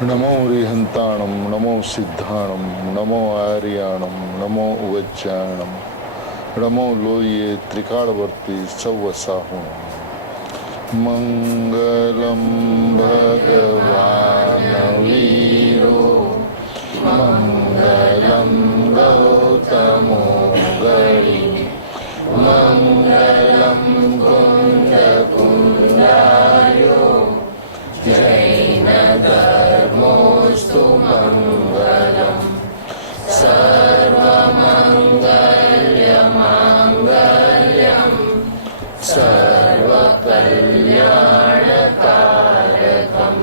નમો રિહંતાણમ નમો સિદ્ધાણમ નમો આર્યાણમ નમો ઉવચ્ચાણમ નમો લોયે ત્રિકાળવર્તી સૌવસાહુણ મંગલમ ભગવાન વીરો મંગલમ ગૌતમો ગળી મંગલમ કુંદ કુંદાર્યો જૈન ધર્મોસ્તુ મંગલમ સર્વમંગલ્ય માંગલ્યમ સર્વકલ્યાણકારકમ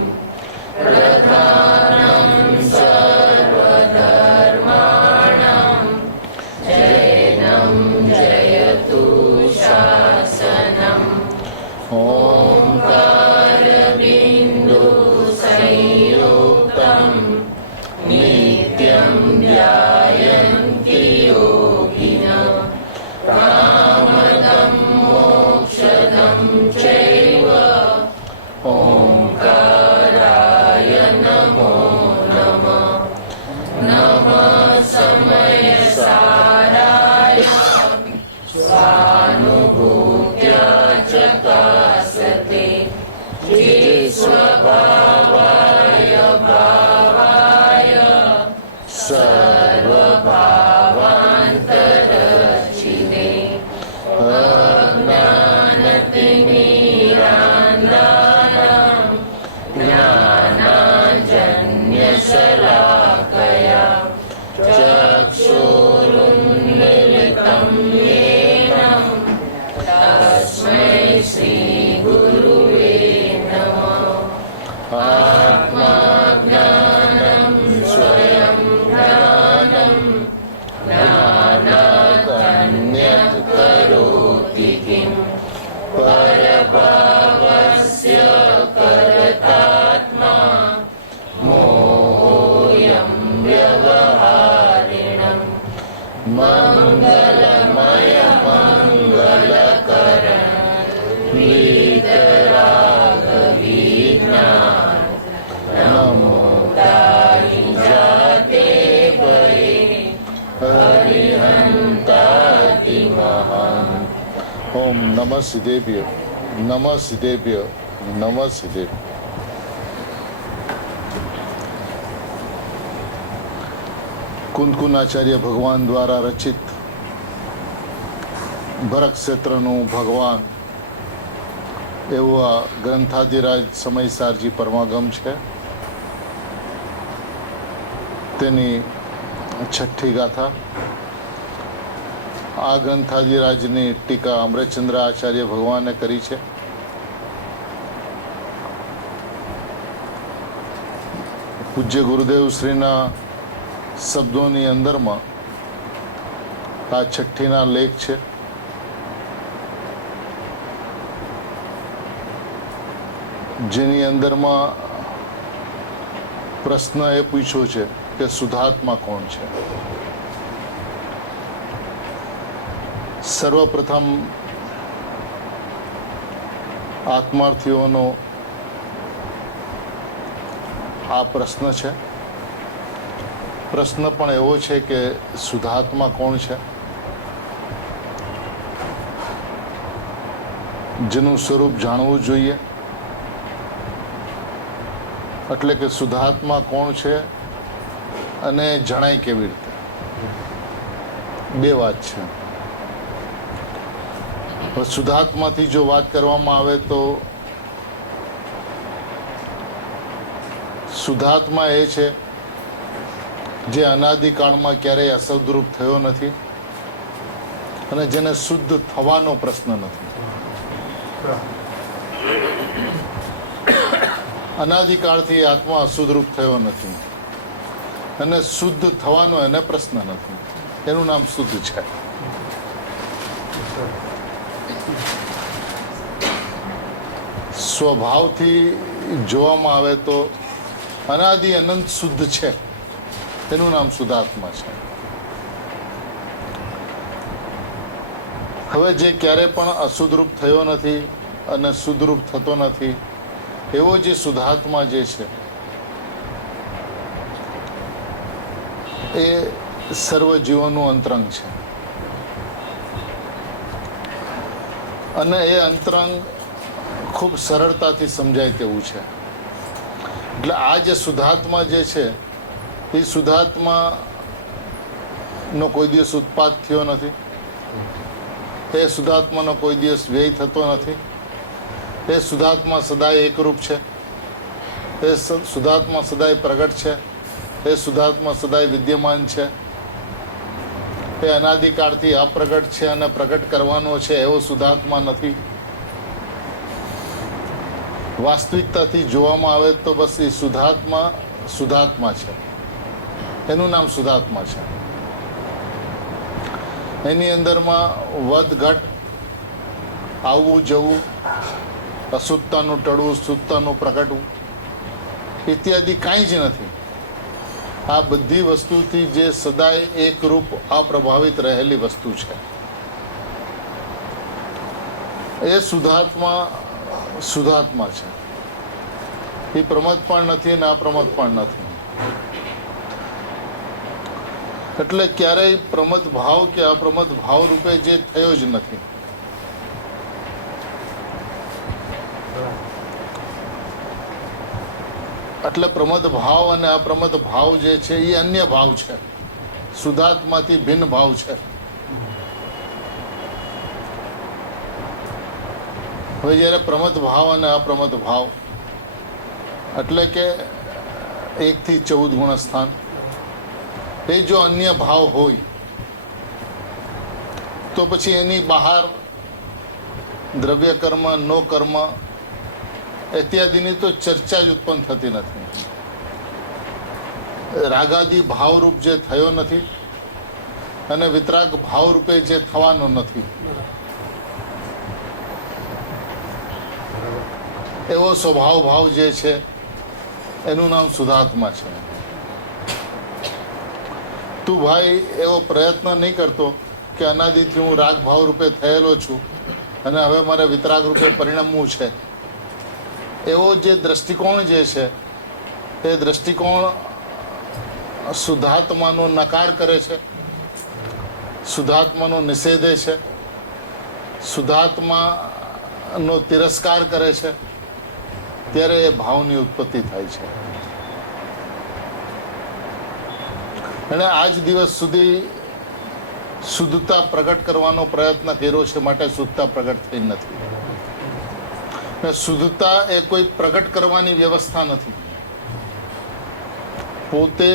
પ્રધાનમ સર્વધર્માણામ જૈનમ જયતુ શાસનમ ઓમકાર બિંદુ સંયુક્તમ નિત્યમ ધ્યાયન્તિ યોગિનઃ કામદં મોક્ષદં ચૈવ ઓંકારાય નમો નમઃ નમઃ સમય સારાય સ્વાનુભૂત્યા ચકાસતે સ્વભાવાય ભાવાય સર્વભાવાંતરચિને અજ્ઞાનતિમિરાંધાનં જ્ઞાનાંજન્યશલાકયા ચક્ષુરુન્મિલિतं યેન તસ્મૈ શ્રીગુરુવે નમઃ આત્મા જ્ઞાનં સ્વયં જ્ઞાનં જ્ઞાનાદન્યત કરોતિ કિમ પરભાવસ્ય કરતાત્મા મોહોયં વ્યવહારિણં મંગલમય મંગલકરણ વીતરાગ વિજ્ઞાન નમો તારી જાતે ભય હરિહંતાતિ મહાન. ઓમ નમઃ સિદ્ધેભ્ય નમઃ સિદ્ધેભ્ય નમઃ સિદ્ધેભ્ય. કુંદકુંદાચાર્ય ભગવાન દ્વારા રચિત ભરત ક્ષેત્રનું ભગવાન એવું આ ગ્રંથાધિરાજ સમયસારજી પરમાગમ છે. તેની છઠ્ઠી ગાથા. આ ગ્રંથાધિરાજની ટીકા અમૃતચંદ્ર આચાર્ય ભગવાને કરી છે. પૂજ્ય ગુરુદેવ શ્રીના શબ્દોની અંદરમાં આ છઠ્ઠીના લેખ છે. જેની અંદરમાં પ્રશ્ન એ પૂછ્યો છે કે શુદ્ધાત્મા કોણ છે. સર્વપ્રથમ આત્માર્થીઓનો આ પ્રશ્ન છે. પ્રશ્ન પણ એવો છે કે શુદ્ધાત્મા કોણ છે, જેનું સ્વરૂપ જાણવું જોઈએ. એટલે કે શુદ્ધાત્મા કોણ છે અને જણાય કેવી રીતે, બે વાત છે. શુદ્ધાત્માથી જો વાત કરવામાં આવે તો શુદ્ધાત્મા એ છે જે અનાદિકાળમાં ક્યારેય અસદરૂપ થયો નથી અને જેને શુદ્ધ થવાનો પ્રશ્ન નથી. અનાદિકાળથી આત્મા અશુદ્ધરૂપ થયો નથી અને શુદ્ધ થવાનો એને પ્રશ્ન નથી. એનું નામ શુદ્ધ છે. સ્વભાવથી જોવામાં આવે તો અનાદિ અનંત શુદ્ધ છે. એનું નામ શુદ્ધાત્મા છે. હવે જે ક્યારે પણ અશુદ્ધરૂપ થયો નથી અને શુદ્ધરૂપ થતો નથી એવો જે શુદ્ધાત્મા જે છે એ સર્વ જીવોનું અંતરંગ છે અને એ અંતરંગ ખૂબ સરળતાથી સમજાય તેવું છે. એટલે આ જે શુદ્ધાત્મા જે છે એ શુદ્ધાત્મા નો કોઈ દિવસ ઉત્પાદ થયો નથી, એ શુદ્ધાત્માનો કોઈ દિવસ વ્યય થતો નથી, એ શુદ્ધાત્મા સદાય એકરૂપ છે, એ શુદ્ધાત્મા સદાય પ્રગટ છે, એ શુદ્ધાત્મા સદાય વિદ્યમાન છે, એ અનાદિકાળથી અપ્રગટ છે અને પ્રગટ કરવાનો છે એવો શુદ્ધાત્મા નથી. વાસ્તવિકતાથી જોવામાં આવે તો બસ એ શુદ્ધાત્મા શુદ્ધાત્મા છે, એનું નામ શુદ્ધાત્મા છે. એની અંદરમાં વધઘટ, આવવું જવું, અશુદ્ધતાનું ટળવું, શુદ્ધતાનું પ્રગટવું ઇત્યાદિ કાંઈ જ નથી. આ બધી વસ્તુથી જે સદાય એકરૂપ અપ્રભાવિત રહેલી વસ્તુ છે એ શુદ્ધાત્મા શુદ્ધાત્મા છે. એ પ્રમદ પણ નથી અને અપ્રમદ પણ નથી. એટલે ક્યારેય પ્રમદ ભાવ કે અપ્રમદ ભાવ રૂપે જે થયો જ નથી. એટલે પ્રમદ ભાવ અને અપ્રમદ ભાવ જે છે એ અન્ય ભાવ છે, શુદ્ધાત્માથી ભિન્ન ભાવ છે. હવે જ્યારે પ્રમદ ભાવ અને અપ્રમદ ભાવ એટલે કે 1 થી 14 ગુણ સ્થાન, એ જો અન્ય ભાવ હોય તો પછી એની બહાર દ્રવ્ય કર્મ, નો કર્મ ઇત્યાદિની તો ચર્ચા જ ઉત્પન્ન થતી નથી. રાગાદી ભાવરૂપ જે થયો નથી અને વિતરાગ ભાવરૂપે જે થવાનો નથી એવો સ્વભાવ ભાવ જે છે એનું નામ શુદ્ધાત્મા છે. તું ભાઈ એવો પ્રયત્ન નહીં કરતો કે અનાદિથી હું રાગ ભાવ રૂપે થયેલો છું અને હવે મારે વિતરાગ રૂપે પરિણમવું છે. એવો જે દ્રષ્ટિકોણ જે છે એ દ્રષ્ટિકોણ શુદ્ધાત્માનો નકાર કરે છે, શુદ્ધાત્માનો નિષેધે છે, શુદ્ધાત્માનો તિરસ્કાર કરે છે. ત્યારે એ ભાવની ઉત્પત્તિ થાય છે. અને આજ દિવસ સુધી શુદ્ધતા પ્રગટ કરવાનો પ્રયત્ન કર્યો છે, માટે શુદ્ધતા પ્રગટ થઈ નથી. શુદ્ધતા એ કોઈ પ્રગટ કરવાની વ્યવસ્થા નથી. પોતે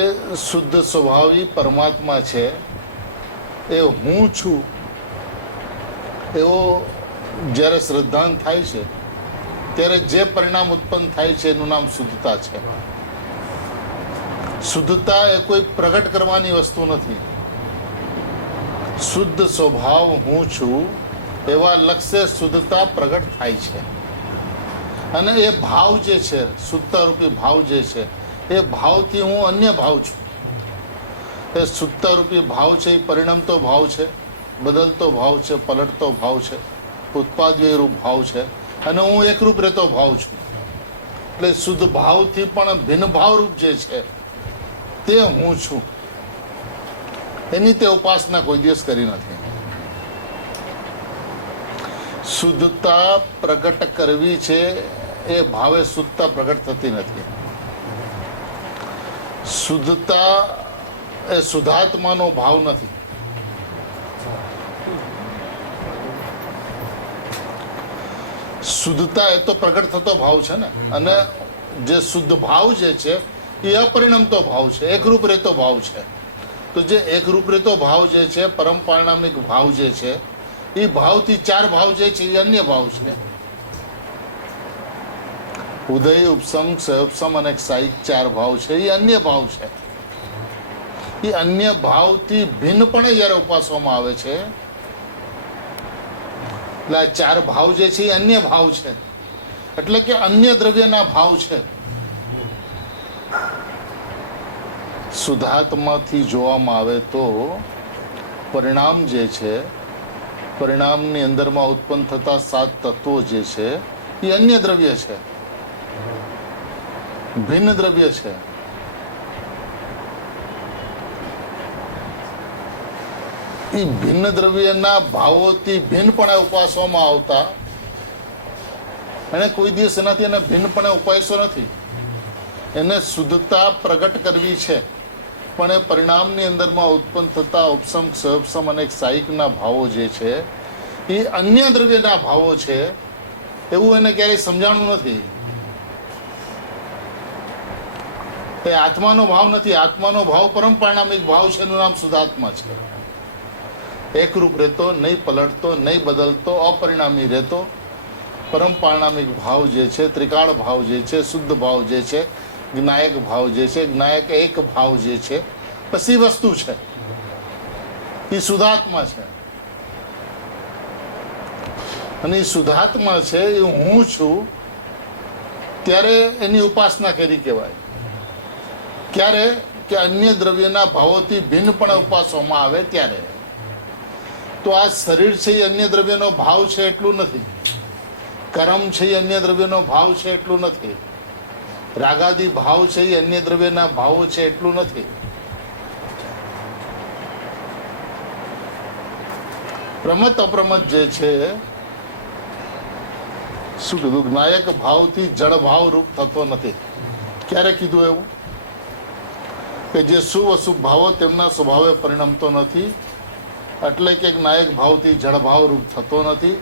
શુદ્ધ સ્વભાવી પરમાત્મા છે, એ હું છું એવો જ્યારે શ્રદ્ધાંત થાય છે ત્યારે જે પરિણામ ઉત્પન્ન થાય છે એનું નામ શુદ્ધતા છે. શુદ્ધતા એ કોઈ પ્રગટ કરવાની વસ્તુ નથી. શુદ્ધ સ્વભાવ હું છું એવા લક્ષ્ય શુદ્ધતા પ્રગટ થાય છે. અને એ ભાવ જે છે, શુદ્ધતા રૂપી ભાવ જે છે, એ ભાવથી હું અન્ય ભાવ છું. એ શુદ્ધતા રૂપી ભાવ છે એ પરિણમતો ભાવ છે, બદલતો ભાવ છે, પલટતો ભાવ છે, ઉત્પાદ્ય રૂપ ભાવ છે અને હું એકરૂપ રહેતો ભાવ છું. એટલે શુદ્ધ ભાવથી પણ ભિન્ન ભાવ રૂપ જે છે તે હું છું. એની તે ઉપાસના કોઈ દિવસ કરી નથી. શુદ્ધતા પ્રગટ કરવી છે એ ભાવે શુદ્ધતા પ્રગટ થતી નથી. શુદ્ધતા એ શુદ્ધાત્માનો ભાવ નથી. શુદ્ધતા એ તો પ્રગટ થતો ભાવ છે ને, અને જે શુદ્ધ ભાવ જે છે એ અપરિણમતો ભાવ છે, એકરૂપ રહેતો ભાવ છે. તો જે એકરૂપ રહેતો ભાવ જે છે, પરમ પારણામિક ભાવ જે છે, એ ભાવથી 4 ભાવ જે છે એ અન્ય ભાવ છે. ઉદય, ઉપસમ, ક્ષયોપસમ અને ક્ષાયિક 4 ભાવ છે, એ અન્ય ભાવ છે. એ અન્ય ભાવથી ભિન્નપણે જ્યારે ઉપાસવામાં આવે છે એટલે આ 4 ભાવ જે છે એ અન્ય ભાવ છે. એટલે કે અન્ય દ્રવ્યના ભાવ છે. શુદ્ધાત્માથી જોવામાં આવે તો પરિણામ જે છે, પરિણામની અંદરમાં ઉત્પન્ન થતા 7 તત્વો જે છે એ અન્ય દ્રવ્ય છે, ભિન્ન દ્રવ્ય છે. એ ભિન્ન દ્રવ્યના ભાવોથી ભિન્નપણે ઉપાસવામાં આવતા, એને કોઈ દિવસ એનાથી એને ભિન્નપણે ઉપાસ્યો નથી. એને શુદ્ધતા પ્રગટ કરવી છે, પણ એ પરિણામની અંદરમાં ઉત્પન્ન થતા ઉપસમ સહપસમ અને સાહિકના ભાવો જે છે એ અન્ય દ્રવ્યના ભાવો છે એવું એને ક્યારેય સમજાણું નથી. એ આત્માનો ભાવ નથી. આત્માનો ભાવ પરમ પરિણામિક ભાવ છે, એનું નામ શુદ્ધાત્મા છે. એકરૂપ રહેતો, નહીં પલટતો, નહીં બદલતો, અપરિણામી રહેતો પરમ પરિણામિક ભાવ જે છે, ત્રિકાળ ભાવ જે છે, શુદ્ધ ભાવ જે છે, જ્ઞાયક ભાવ જે છે, જ્ઞાયક એક ભાવ જે છે, પછી વસ્તુ છે એ શુદ્ધાત્મા છે. અને એ શુદ્ધાત્મા છે એ હું છું ત્યારે એની ઉપાસના કરી કહેવાય. ક્યારે? કે અન્ય દ્રવ્યના ભાવોથી ભિન્નપણે ઉપાસવામાં આવે ત્યારે. તો આ શરીર છે એ અન્ય દ્રવ્યનો ભાવ છે એટલું નથી. કર્મ છે એ અન્ય દ્રવ્યનો ભાવ છે એટલું નથી. રાગાદી ભાવ છે એ અન્ય દ્રવ્યના ભાવો છે એટલું નથી. પ્રમત અપ્રમત જે છે, શું કીધું? જ્ઞાયક ભાવથી જળ ભાવ રૂપ થતો નથી. ક્યારે કીધું એવું? કે જે શુભ અશુભ ભાવો તેમના સ્વભાવે પરિણમતો નથી, એટલે કે જ્ઞાયક ભાવથી જળ ભાવ રૂપ થતો નથી,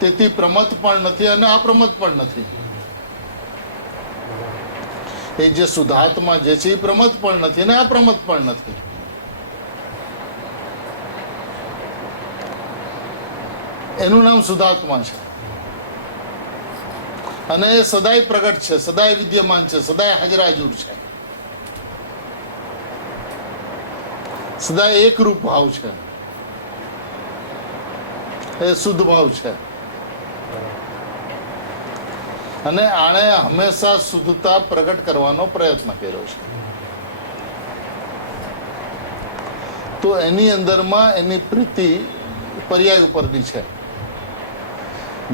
તેથી પ્રમત પણ નથી અને અપ્રમત પણ નથી. એ જે શુદ્ધાત્મા જે છે એ પ્રમત પણ નથી અને અપ્રમત પણ નથી. એનું નામ શુદ્ધાત્મા છે. અને એ સદાય પ્રગટ છે, સદાય વિદ્યમાન છે, સદાય હાજરાજુર છે, સદાય એકરૂપ ભાવ છે. એ શુદ્ધ ભાવ છે. અને આણે હંમેશા શુદ્ધતા પ્રગટ કરવાનો પ્રયત્ન કર્યો છે. તો એની અંદરમાં એની પ્રીતિ પર્યાય ઉપરની છે.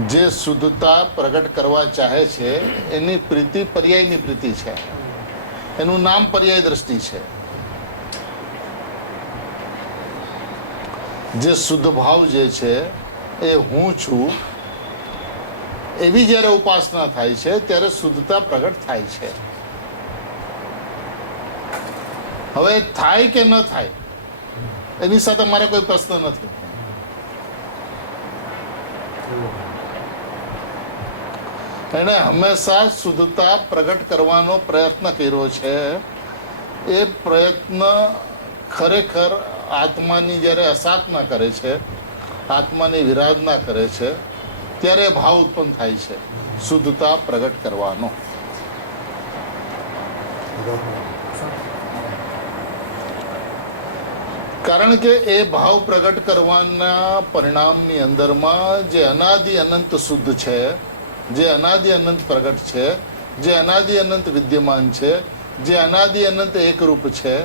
જે શુદ્ધતા પ્રગટ કરવા ચાહે છે એની પ્રીતિ પર્યાયની પ્રીતિ છે. એનું નામ પર્યાય દ્રષ્ટિ છે. જે શુદ્ધ ભાવ જે છે એ હું છું એવી જ્યારે ઉપાસના થાય છે ત્યારે શુદ્ધતા પ્રગટ થાય છે. હવે થાય કે ન થાય એની સાથે મારે કોઈ પ્રશ્ન નથી. એણે હંમેશા શુદ્ધતા પ્રગટ કરવાનો પ્રયત્ન કર્યો છે. એ પ્રયત્ન ખરેખર આત્માની જ્યારે અસાધના કરે છે, આત્માની વિરાધના કરે છે, ત્યારે ભાવ ઉત્પન્ન થાય છે શુદ્ધતા પ્રગટ કરવાનો. કારણ કે એ ભાવ પ્રગટ કરવાના પરિણામની અંદરમાં જે અનાદિ અનંત શુદ્ધ છે, જે અનાદિ અનંત પ્રગટ છે, જે અનાદિ અનંત વિદ્યમાન છે, જે અનાદિ અનંત એકરૂપ છે,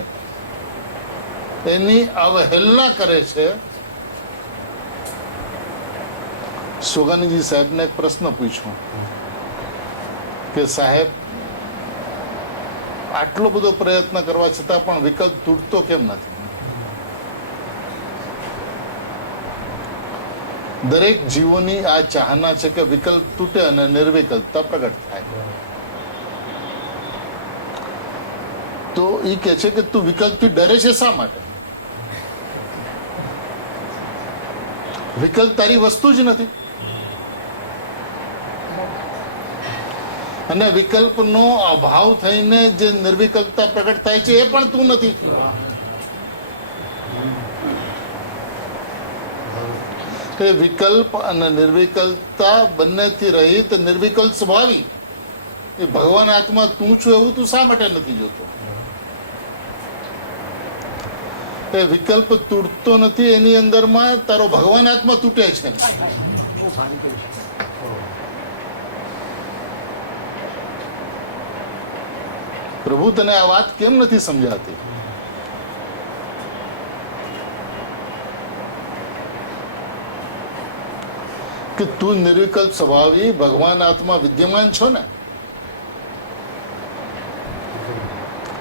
એની અવહેલના કરે છે. સોગાનીજી સાહેબને એક પ્રશ્ન પૂછ્યો કે સાહેબ આટલો બધો પ્રયત્ન કરવા છતાં પણ વિકલ્પ તૂટતો કેમ નથી? દરેક જીવોની આ ચાહના છે કે વિકલ્પ તૂટે અને નિર્વિકલ્પતા પ્રગટ થાય. તો એ કે છે કે તું વિકલ્પથી ડરે છે શા માટે? વિકલ્પ તારી વસ્તુ જ નથી. અને વિકલ્પનો અભાવ થઈને જે નિર્વિકલ્પતા પ્રગટ થાય છે એ પણ તું નથી. એ વિકલ્પ અને નિર્વિકલ્પતા બંનેથી રહિત નિર્વિકલ્પ સ્વભાવી એ ભગવાન આત્મા તું છું એવું તું શા માટે નથી જોતો? એ વિકલ્પ તૂટતો નથી, એની અંદરમાં તારો ભગવાન આત્મા તૂટે છે. પ્રભુ તને આ વાત કેમ નથી સમજાતી? કે તું નિર્વિકલ્પ સ્વભાવી ભગવાન આત્મા વિદ્યમાન છો ને,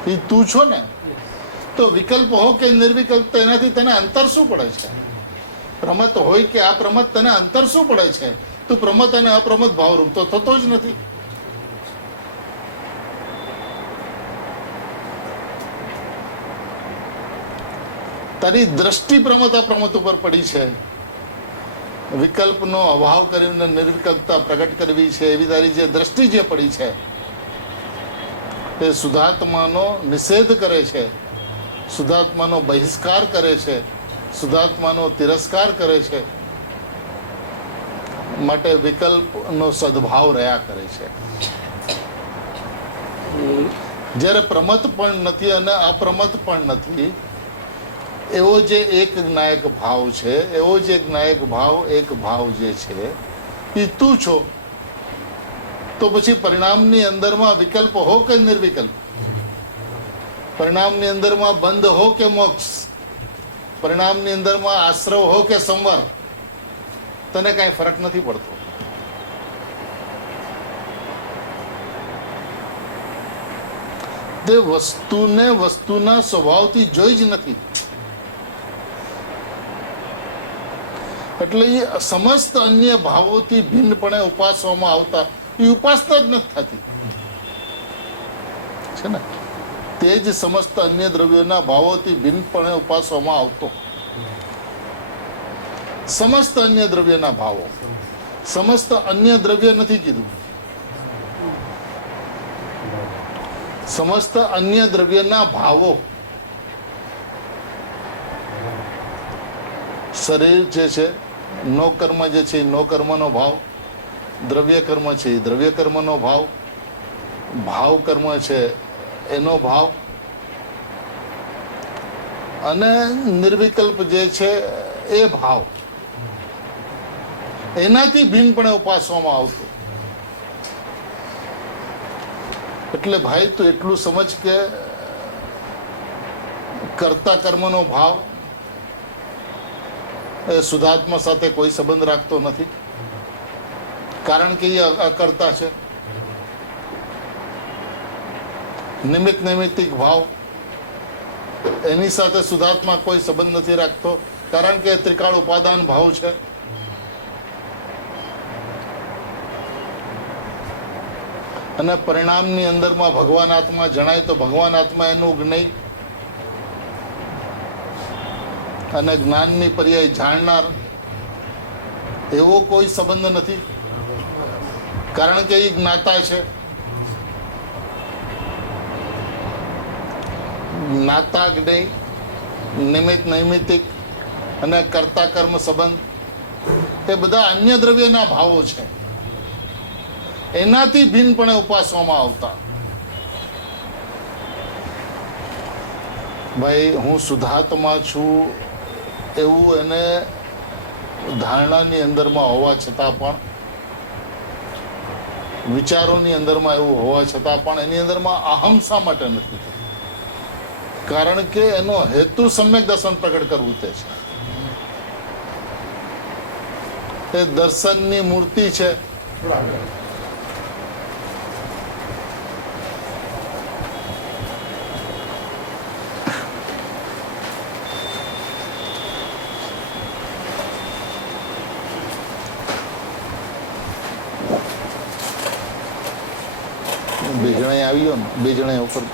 એ તું છો ને, તો તો વિકલ્પ હો કે નિર્વિકલ્પ, તો એનાથી તને અંતર શું પડે છે? પ્રમત હોય કે આ પ્રમત, તને અંતર શું પડે છે? તું પ્રમત અને અપ્રમત ભાવરૂપ તો થતો જ નથી. તારી દ્રષ્ટિ પ્રમત અપ્રમત ઉપર પડી છે. વિકલ્પનો અભાવ કરીને નિર્વિકલ્પતા પ્રગટ કરવી છે, એવી તારી જે દ્રષ્ટિ જે પડી છે એ શુદ્ધાત્માનો નિષેધ કરે છે, શુદ્ધાત્માનો બહિષ્કાર કરે છે, શુદ્ધાત્માનો તિરસ્કાર કરે છે. માટે વિકલ્પનો સદભાવ રહ્યા કરે છે. જ્યારે પ્રમત પણ નથી અને અપ્રમત પણ નથી, એવો જે એક જ્ઞાયક ભાવ છે, એવો જે જ્ઞાયક ભાવ, એક ભાવ જે છે એ તું છો, તો પછી પરિણામની અંદરમાં વિકલ્પ હો કે નિર્વિકલ્પ, પરિણામની અંદરમાં બંધ હો કે મોક્ષ, પરિણામની અંદરમાં આશ્રવ હો કે સંવર, તને કાંઈ ફરક નથી પડતો. તે વસ્તુને વસ્તુના સ્વભાવથી જોઈ જ નથી. એટલે એ સમસ્ત અન્ય ભાવોથી ભિન્નપણે ઉપાસવામાં આવતા એ ઉપાસના જ નથી થતી છે ને. તે જ સમસ્ત અન્ય દ્રવ્યોના ભાવોથી ભિન્નપણે ઉપાસવામાં આવતો સમસ્ત અન્ય દ્રવ્યના ભાવો, સમસ્ત અન્ય દ્રવ્ય નથી કીધું, સમસ્ત અન્ય દ્રવ્યના ભાવો. શરીર જે છે, નો કર્મ જે છે, નો કર્મનો ભાવ, દ્રવ્ય કર્મ છે, દ્રવ્ય કર્મનો ભાવ, ભાવ કર્મ છે એનો ભાવ, અને નિર્વિકલ્પ જે છે એ ભાવ, એનાથી ભિન્નપણે ઉપાસવામાં આવતું. એટલે ભાઈ તું એટલું સમજ કે કર્તા કર્મનો ભાવ એ શુદ્ધાત્મા સાથે કોઈ સંબંધ રાખતો નથી, કારણ કે એ અકર્તા છે. નિમિત્ત નૈમિત્તિક ભાવ એની સાથે શુદ્ધાત્મા કોઈ સંબંધ નથી રાખતો, કારણ કે ત્રિકાળ ઉપાદાન ભાવ છે. અને પરિણામની અંદરમાં ભગવાન આત્મા જણાય તો ભગવાન આત્મા એનું જ્ઞેય અને જ્ઞાનની પર્યાય જાણનાર એવો કોઈ સંબંધ નથી, કારણ કે એ જ્ઞાતા છે. જ્ઞાતા જ્ઞેય, નિમિત્ત નૈમિત્તિક અને કર્તા કર્મ સંબંધ એ બધા અન્ય દ્રવ્યના ભાવો છે, એનાથી ભિન્નપણે ઉપાસવામાં આવતા. ભાઈ હું શુદ્ધાત્મા છું એવું એને ધારણાની અંદરમાં હોવા છતાં પણ, વિચારોની અંદરમાં એવું હોવા છતાં પણ એની અંદરમાં અહમ શા માટે નથી? કારણ કે એનો હેતુ સમ્યક દર્શન પ્રગટ કરવું તે છે. એ દર્શનની મૂર્તિ છે. બે જણા આવી ગયો ને, બે જણા ઉપર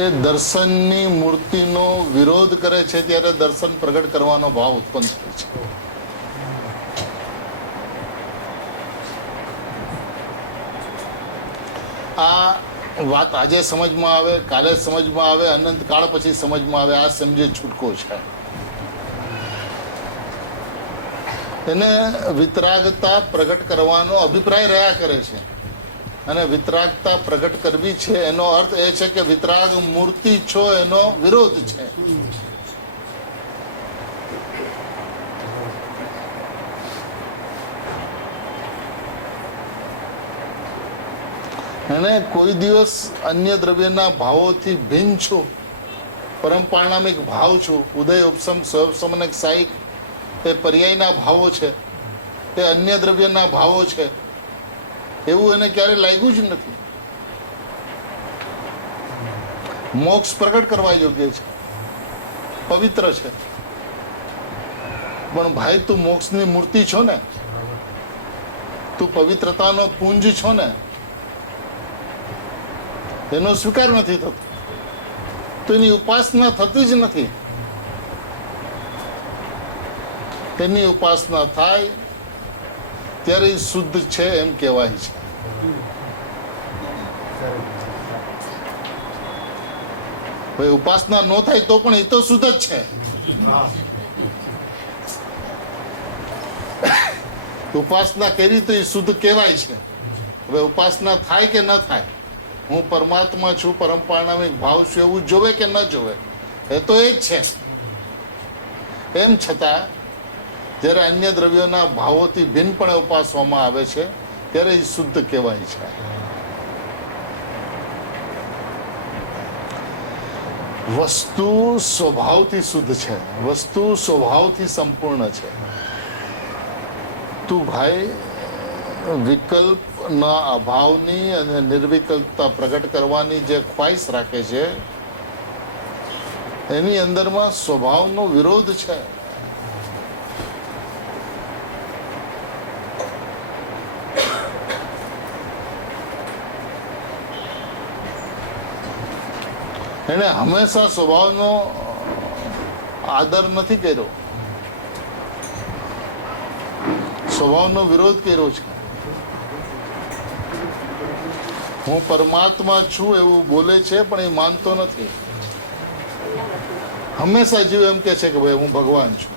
એ દર્શનની મૂર્તિનો વિરોધ કરે છે ત્યારે દર્શન પ્રગટ કરવાનો ભાવ ઉત્પન્ન થાય છે. આ વાત આજે સમજમાં આવે, કાલે સમજમાં આવે, અનંત કાળ પછી સમજમાં આવે, આ સમજે છૂટકો છે. એને વિતરાગતા પ્રગટ કરવાનો અભિપ્રાય રહ્યા કરે છે, અને વિતરાગતા પ્રગટ કરવી છે એનો અર્થ એ છે કે વિતરાગ મૂર્તિ છો એનો વિરોધ છે. અને કોઈ દિવસ અન્ય દ્રવ્યના ભાવોથી ભિન્ન છું પરમ પારણામિક ભાવ છું, ઉદય ઉપસમ સ્વસમનક સાહિક એ પર્યાયના ભાવો છે, એ અન્ય દ્રવ્યના ભાવો છે, એવું એને ક્યારે લાગ્યું જ નથી. મોક્ષ પ્રગટ કરવા યોગ્ય છે, પવિત્ર છે, પણ ભાઈ તું મોક્ષની મૂર્તિ છો ને, તું પવિત્રતાનો પુંજ છો ને, એનો સ્વીકાર નથી થતો, તો એની ઉપાસના થતી જ નથી. એની ઉપાસના થાય ત્યારે એ શુદ્ધ છે એમ કહેવાય છે. ભાઈ ઉપાસના ન થાય તો પણ એ તો શુદ્ધ જ છે. ઉપાસના કરી તો એ શુદ્ધ કહેવાય છે. હવે ઉપાસના થાય કે ન થાય, હું પરમાત્મા છું, પરમ પારણામિક ભાવ છું એવું જોવે કે ન જોવે, એ તો એ જ છે. એમ છતાં જ્યારે અન્ય દ્રવ્યોના ભાવોથી ભિન્નપણે ઉપાસવામાં આવે છે ત્યારે એ શુદ્ધ કહેવાય છે. વસ્તુ સ્વભાવથી શુદ્ધ છે, વસ્તુ સ્વભાવથી સંપૂર્ણ છે. તું ભાઈ વિકલ્પના અભાવની અને નિર્વિકલ્પતા પ્રગટ કરવાની જે ખ્વાહિશ રાખે છે એની અંદરમાં સ્વભાવનો વિરોધ છે. એને હંમેશા સ્વભાવનો આદર નથી કર્યો, સ્વભાવનો વિરોધ કર્યો છે. હું પરમાત્મા છું એવું બોલે છે પણ એ માનતો નથી. હંમેશા જીવ એમ કે છે કે ભાઈ હું ભગવાન છું,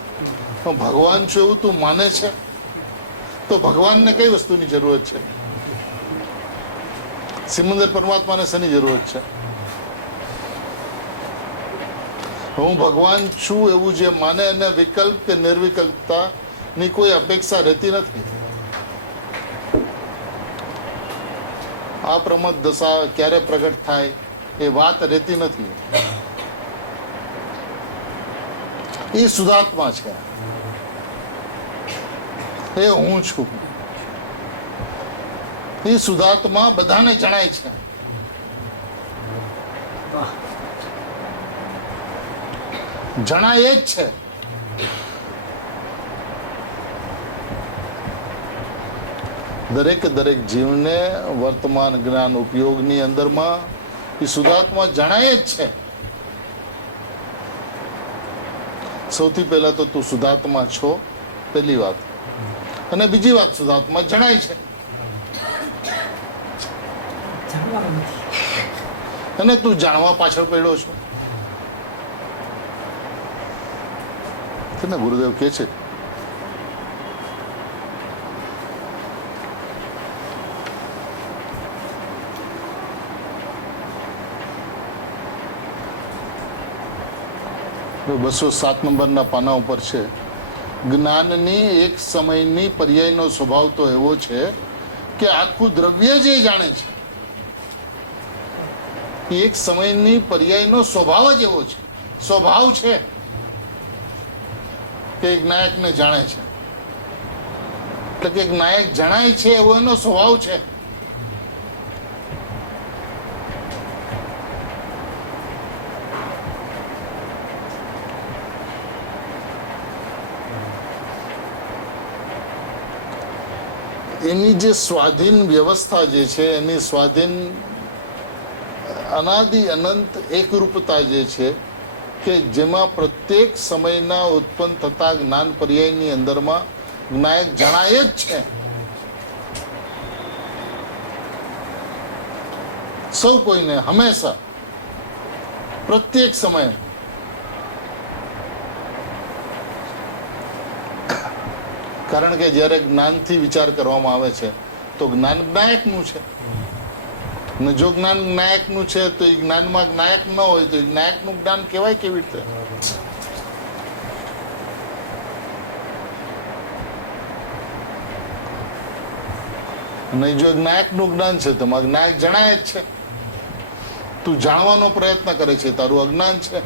પણ ભગવાન છું એવું તું માને છે તો ભગવાનને કઈ વસ્તુની જરૂરત છે? સિમંદર પરમાત્માને શેની જરૂરત છે? હું ભગવાન છું એવું જે માને એને વિકલ્પ કે નિર્વિકલ્પતા ની કોઈ અપેક્ષા રહેતી નથી. આ પ્રમદ દશા ક્યારે પ્રગટ થાય એ વાત રહેતી નથી. એ શુદ્ધાત્મા છે, એ હું છું. એ શુદ્ધાત્મા બધાને જણાય છે. જણાય જ છે. દરેક જીવને વર્તમાન જ્ઞાન ઉપયોગની અંદરમાં એ શુદ્ધાત્મા જણાય જ છે. સૌથી પહેલા તો તું શુદ્ધાત્મા છો, પહેલી વાત. અને બીજી વાત, શુદ્ધાત્મા જણાય છે અને તું જાણવા પાછળ પડ્યો છો. ગુરુદેવ કે છે $207 નંબરના પાના ઉપર છે, જ્ઞાનની એક સમયની પર્યાયનો સ્વભાવ તો એવો છે કે આખું દ્રવ્ય જે જાણે છે એ એક સમયની પર્યાયનો સ્વભાવ જ એવો છે, સ્વભાવ છે કે એક નાયકને જાણે છે. એટલે કે એક નાયક જણાય છે એવો એનો સ્વભાવ છે. એની જે સ્વાધીન વ્યવસ્થા જે છે, એની સ્વાધીન અનાદિ અનંત એકરૂપતા જે છે કે જેમાં પ્રત્યેક સમયના ઉત્પન્ન થતા જ્ઞાન પર્યાયની અંદરમાં નાયક જણાય જ છે. સૌ કોઈને હંમેશા પ્રત્યેક સમયે. કારણ કે જ્યારે જ્ઞાનથી વિચાર કરવામાં આવે છે તો જ્ઞાન જ્ઞાયકનું છે, અને જો જ્ઞાન જ્ઞાયકનું છે તો એ જ્ઞાનમાં જ્ઞાયક ન હોય તો એ જ્ઞાયકનું જ્ઞાન કહેવાય કેવી રીતે? નહીં, જો જ્ઞાયકનું જ્ઞાન છે તો જ્ઞાયક જણાય જ છે. તું જાણવાનો પ્રયત્ન કરે છે, તારું અજ્ઞાન છે.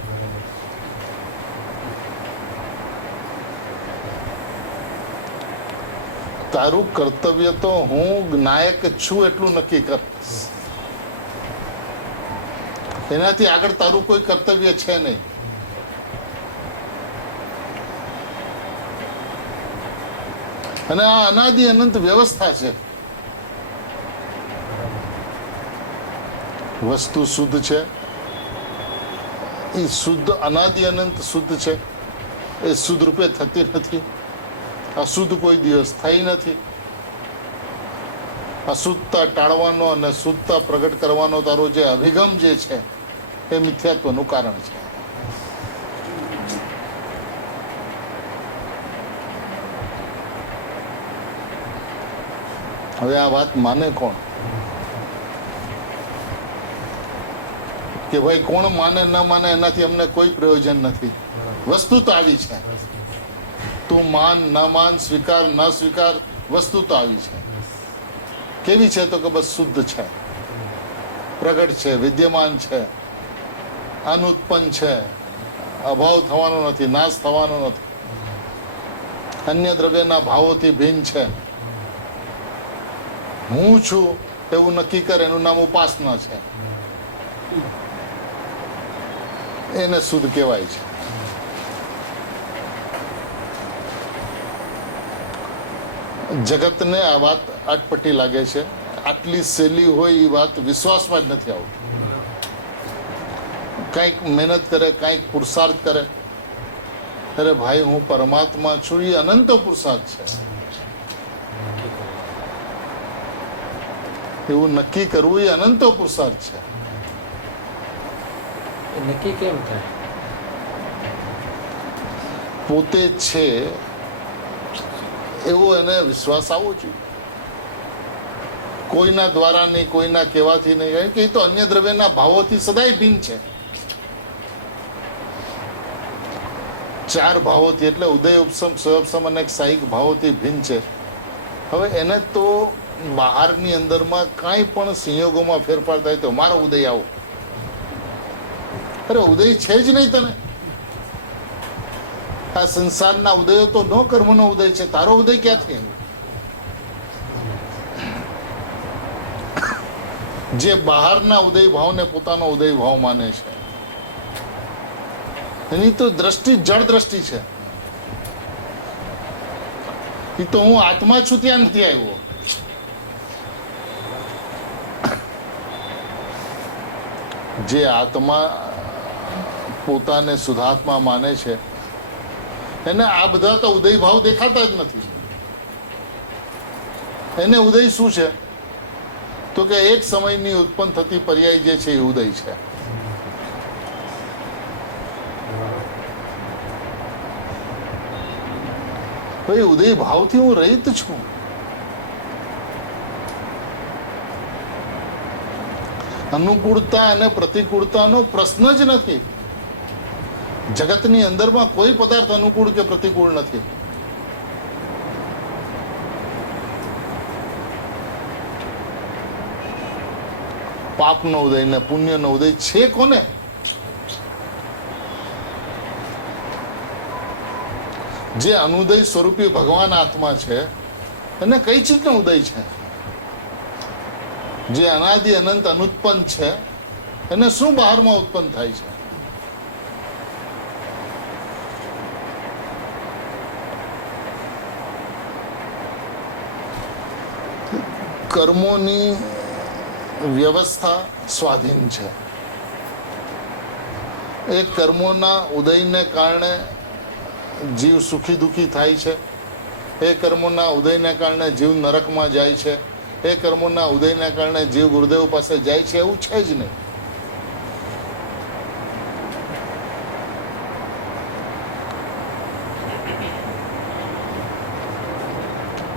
તારું કર્તવ્ય તો હું નાયક છું એટલું નક્કી કર, એનાથી આગળ તારું કોઈ કર્તવ્ય છે નહીં. અને આ અનાદિ અનંત વ્યવસ્થા છે. વસ્તુ શુદ્ધ છે, એ શુદ્ધ અનાદિ અનંત શુદ્ધ છે, એ શુદ્ધ રૂપે થતી નથી. અશુદ્ધ કોઈ દિવસ થઈ નથી. અશુદ્ધતા ટાળવાનો અને શુદ્ધતા પ્રગટ કરવાનો તારો જે અભિગમ જે છે એ મિથ્યાત્વનું કારણ છે. હવે આ વાત માને કોણ? કે ભાઈ કોણ માને ન માને એનાથી અમને કોઈ પ્રયોજન નથી. વસ્તુ તો આવી છે. તું માન ન માન, સ્વીકાર ન સ્વીકાર, વસ્તુ તો આવી છે. કેવી છે? તો કે બસ શુદ્ધ છે, પ્રગટ છે, વિદ્યમાન છે, અનુત્પન્ન છે, અભાવ થવાનો નથી, નાશ થવાનો નથી, અન્ય દ્રવ્યના ભાવોથી ભિન્ન છે. હું છું એવું નક્કી કરે, એનું નામ ઉપાસના છે. એને શુદ્ધ કહેવાય છે. જગતને આ વાત અટપટી લાગે છે. આટલી સહેલી હોય એ વાત વિશ્વાસમાં જ નથી આવતી. કંઈક મહેનત કરે, કંઈક પુરુષાર્થ કરે, અરે ભાઈ હું પરમાત્મા છું, એ અનંત પુરુષાર્થ છે. એવું નક્કી કરવું એ અનંત પુરુષાર્થ છે. નક્કી કેમ થાય? પોતે છે એવો એને વિશ્વાસ આવવો જોઈએ. કોઈના દ્વારા નહીં, કોઈના કહેવાથી નહીં, કારણ કે એ તો અન્ય દ્રવ્યના ભાવોથી સદાય ભિન્ન છે. ચાર ભાવોથી, એટલે ઉદય, ઉપસમ, સ્વયંપસમ અને સાહિક ભાવોથી ભિન્ન છે. હવે એને તો બહારની અંદરમાં કાંઈ પણ સંયોગોમાં ફેરફાર થાય તો મારો ઉદય આવો. અરે ઉદય છે જ નહીં તને. આ સંસારના ઉદયો તો નો કર્મનો ઉદય છે. તારો ઉદય ક્યાંથી? જે બહારના ઉદય ભાવને પોતાનો ઉદય ભાવ માને છે, એની તો દ્રષ્ટિ જળ દ્રષ્ટિ છે. એ તો હું આત્મા છું ત્યાં નથી આવ્યો. જે આત્મા પોતાને શુદ્ધાત્મા માને છે એને આ બધા તો ઉદય ભાવ દેખાતા જ નથી. એને ઉદય શું છે? તો કે એક સમયની ઉત્પન્ન થતી પર્યાય જે છે એ ઉદય છે. ભાઈ ઉદય ભાવથી હું રહિત છું. અનુકૂળતા અને પ્રતિકૂળતાનો પ્રશ્ન જ નથી. જગતની અંદરમાં કોઈ પદાર્થ અનુકૂળ કે પ્રતિકૂળ નથી. પાપનો ઉદય ને પુણ્યનો ઉદય છે કોને? જે અનુદય સ્વરૂપી ભગવાન આત્મા છે એને કઈ ચીજનો ઉદય છે? જે અનાદિ અનંત અનુત્પન્ન છે એને શું બહારમાં ઉત્પન્ન થાય છે? કર્મોની વ્યવસ્થા સ્વાધીન છે. એ કર્મોના ઉદયને કારણે જીવ સુખી દુઃખી થાય છે. એ કર્મોના ઉદયને કારણે જીવ નરકમાં જાય છે. એ કર્મોના ઉદયના કારણે જીવ ગુરુદેવ પાસે જાય છે, એવું છે જ નહીં.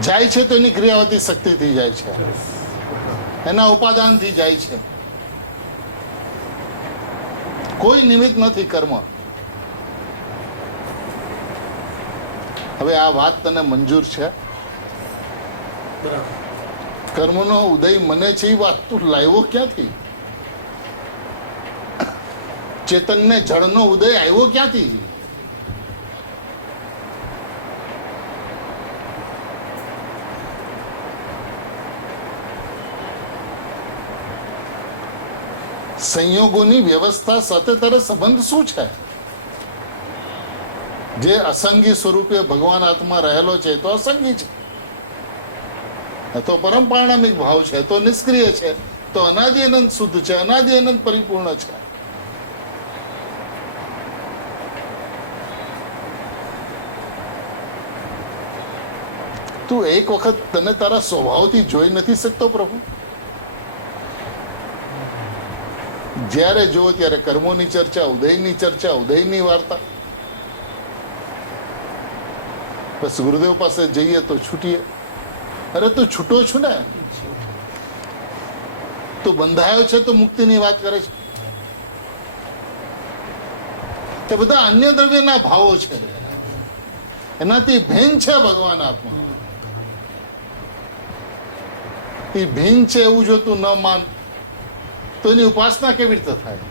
જાય છે તો એની ક્રિયાવતી શક્તિથી જાય છે, એના ઉપાદાનથી જાય છે. કોઈ નિમિત્ત નથી કર્મ. હવે આ વાત તને મંજૂર છે? કર્મનો ઉદય મને છે એ વાત તું લાવ્યો ક્યાંથી? ચેતનને જળનો ઉદય આવ્યો ક્યાંથી? સંયોગોની વ્યવસ્થા સાથે તારે સંબંધ શું છે? જે અસંગી સ્વરૂપે ભગવાન આત્મા રહેલો છે તો અસંગી છે, તો પરમ પારણામિક ભાવ છે, તો નિષ્ક્રિય છે, તો અનાદિ અનંત શુદ્ધ છે, અનાદિ અનંત પરિપૂર્ણ છે. તું એક વખત તને તારા સ્વભાવથી જોઈ નથી શકતો પ્રભુ? જ્યારે જો ત્યારે કર્મોની ચર્ચા, ઉદયની ચર્ચા, ઉદયની વાર્તા. બસ ગુરુદેવ પાસે જઈએ તો છૂટીએ. અરે તું છૂટો છું ને, તું બંધાયો છે તો મુક્તિની વાત કરે છે. તે બધા અન્ય દ્રવ્યના ભાવો છે, એનાથી ભિન્ન છે ભગવાન આત્મા. એ ભિન્ન છે એવું જો તું ન માન તો એની ઉપાસના કેવી રીતે થાય?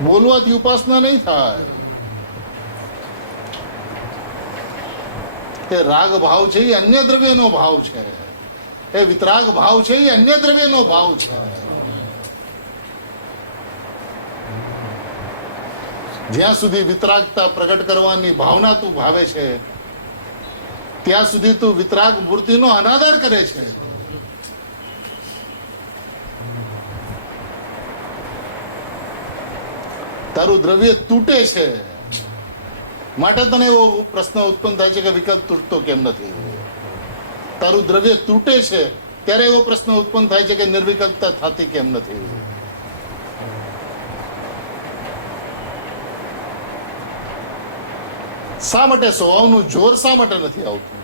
બોલવાથી ઉપાસના નહીં થાય. એ રાગ ભાવ છે એ અન્ય દ્રવ્યનો ભાવ છે, એ વિતરાગ ભાવ છે એ અન્ય દ્રવ્યનો ભાવ છે. જ્યાં સુધી વિતરાગતા પ્રગટ કરવાની ભાવના તું ભાવે છે ત્યાં સુધી તું વિતરાગ મૂર્તિનો અનાદર કરે છે. તારું દ્રવ્ય તૂટે છે માટે તને એવો પ્રશ્ન ઉત્પન્ન થાય છે કે વિકલ્પ તૂટતો કેમ નથી. તારું દ્રવ્ય તૂટે છે ત્યારે એવો પ્રશ્ન ઉત્પન્ન થાય છે કે નિર્વિકલ્પતા થતી કેમ નથી. શા માટે સ્વભાવનું જોર શા માટે નથી આવતું?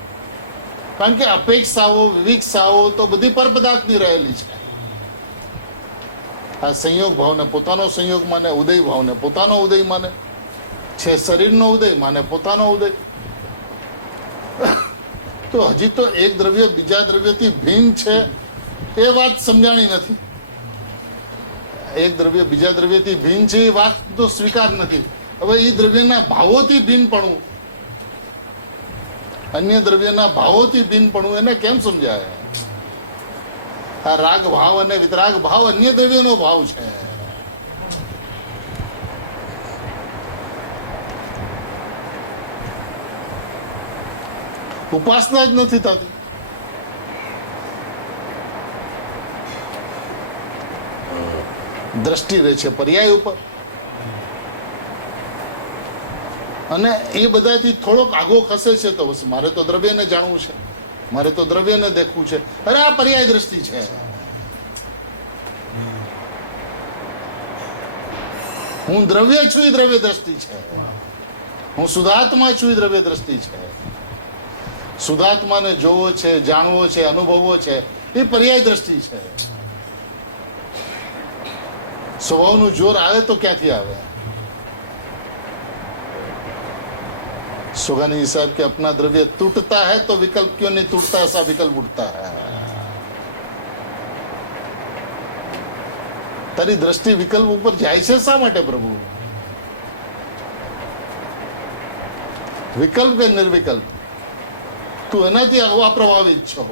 કારણ કે અપેક્ષાઓ, વિવિક્ષાઓ તો બધી પરપદાર્થની રહેલી છે. આ સંયોગ ભાવને પોતાનો સંયોગ માને, ઉદય ભાવને પોતાનો ઉદય માને છે, શરીરનો ઉદય માને પોતાનો ઉદય. તો હજી તો એક દ્રવ્ય બીજા દ્રવ્યથી ભિન્ન છે એ વાત સમજાણી નથી. એક દ્રવ્ય બીજા દ્રવ્યથી ભિન્ન છે એ વાત તો સ્વીકાર નથી. હવે એ દ્રવ્યના ભાવોથી ભિન્નપણું, અન્ય દ્રવ્યના ભાવોથી ભિન્નપણું એને કેમ સમજાય? આ રાગ ભાવ અને વિતરાગ ભાવ અન્ય દ્રવ્યનો ભાવ છે. ઉપાસના જ નથી થતી. દ્રષ્ટિ રહે છે પર્યાય ઉપર, અને એ બધાથી થોડોક આગો ખસે છે તો બસ મારે તો દ્રવ્યને જાણવું છે, મારે તો દ્રવ્યને દેખવું છે. અરે આ પર્યાય દ્રષ્ટિ છે. હું દ્રવ્ય છું એ દ્રવ્ય દ્રષ્ટિ છે, હું શુદ્ધાત્મા છું એ દ્રવ્ય દ્રષ્ટિ છે. શુદ્ધાત્માને જોવો છે, જાણવો છે, અનુભવવો છે એ પર્યાય દ્રષ્ટિ છે. સ્વભાવનું જોર આવે તો ક્યાંથી આવે? सुगानी साहब के अपना द्रव्य टूटता है तो विकल्प क्यों नहीं टूटता, ऐसा विकल्प उठता है. तारी दृष्टि विकल्प ऊपर જાય છે શા માટે પ્રભુ? વિકલ્પ કે નિર્વિકલ્પ તું એનાથી અપ્રભાવિત છો.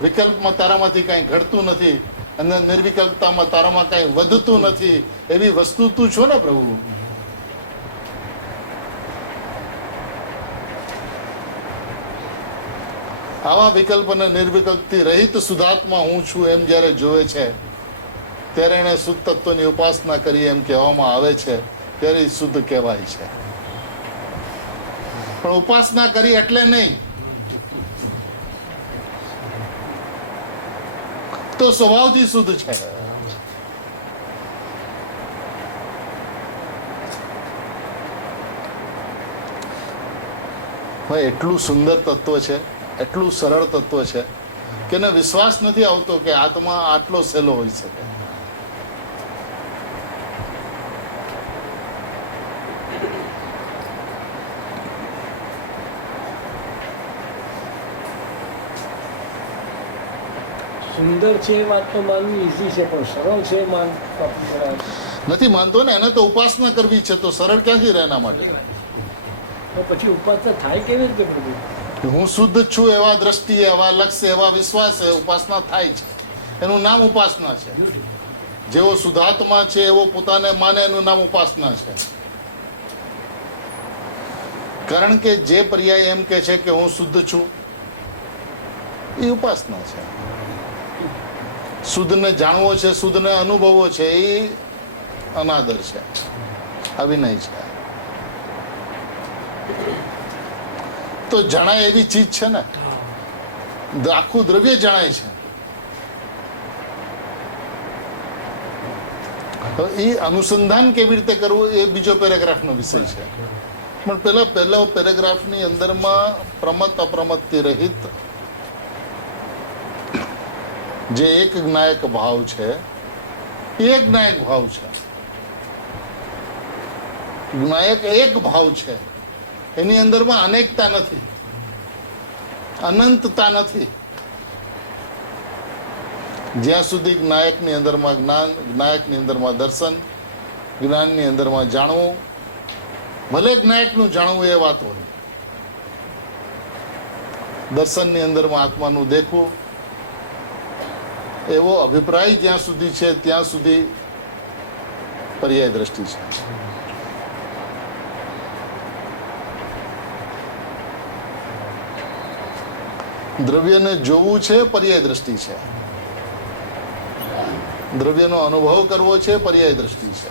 વિકલ્પમાં તારામાંથી કઈ ઘટતું નથી અને નિર્વિકલ્પતામાં તારામાં કઈ વધતું નથી. એવી વસ્તુ તું છો ને પ્રભુ. આવા વિકલ્પ અને નિર્વિકલ્પથી રહિત શુદ્ધાત્મા હું છું એમ જ્યારે જોવે છે ત્યારે એને શુદ્ધ તત્વની ઉપાસના કરી એમ કહેવામાં આવે છે ત્યારે શુદ્ધ કહેવાય છે. પણ ઉપાસના કરી એટલે નહીં, તો સ્વભાવથી શુદ્ધ છે. એટલું સુંદર તત્વ છે, એટલું સરળ તત્વ છે કે એને વિશ્વાસ નથી આવતો કે આત્મા આટલો સહેલો હોઈ શકે. સુંદર છે એ વાત તો માનવી ઈઝી છે, પણ સરળ છે નથી માનતો ને. એને તો ઉપાસના કરવી છે, તો સરળ ક્યાંથી રહે એના માટે? તો પછી ઉપાસના થાય કેવી રીતે પ્રભુ? હું શુદ્ધ છું એવા દ્રષ્ટિએ, એવા લક્ષ્ય, એવા વિશ્વાસ ઉપાસના થાય છે. એનું નામ ઉપાસના છે. જેવો શુદ્ધાત્મા છે એવો પોતાને માને એનું નામ ઉપાસના છે. કારણ કે જે પર્યાય એમ કે છે કે હું શુદ્ધ છું એ ઉપાસના છે. શુદ્ધને જાણવો છે, શુદ્ધને અનુભવવો છે, એ અનાદર છે, અવિનય છે. તો જણાય એવી ચીજ છે ને, આખું દ્રવ્ય જણાય છે. તો એ અનુસંધાન કેવી રીતે કરવું એ બીજો પેરેગ્રાફનો વિષય છે. પણ પહેલા પેરેગ્રાફની અંદરમાં પ્રમત અપ્રમતથી રહિત જે એક જ્ઞાયક ભાવ છે એ એક જ્ઞાયક ભાવ છે. જ્ઞાયક એક ભાવ છે, એની અંદરમાં અનેકતા નથી, અનંતતા નથી. જ્યાં સુધી જ્ઞાયકની અંદરમાં જ્ઞાન, જ્ઞાયકની અંદરમાં દર્શન, જ્ઞાનની અંદરમાં જાણવું, ભલે જ્ઞાયકનું જાણવું એ વાત હોય, દર્શનની અંદરમાં આત્માનું દેખવું, એવો અભિપ્રાય જ્યાં સુધી છે ત્યાં સુધી પર્યાય દ્રષ્ટિ છે. દ્રવ્યને જોવું છે પર્યાય દ્રષ્ટિ છે, દ્રવ્યનો અનુભવ કરવો છે પર્યાય દ્રષ્ટિ છે.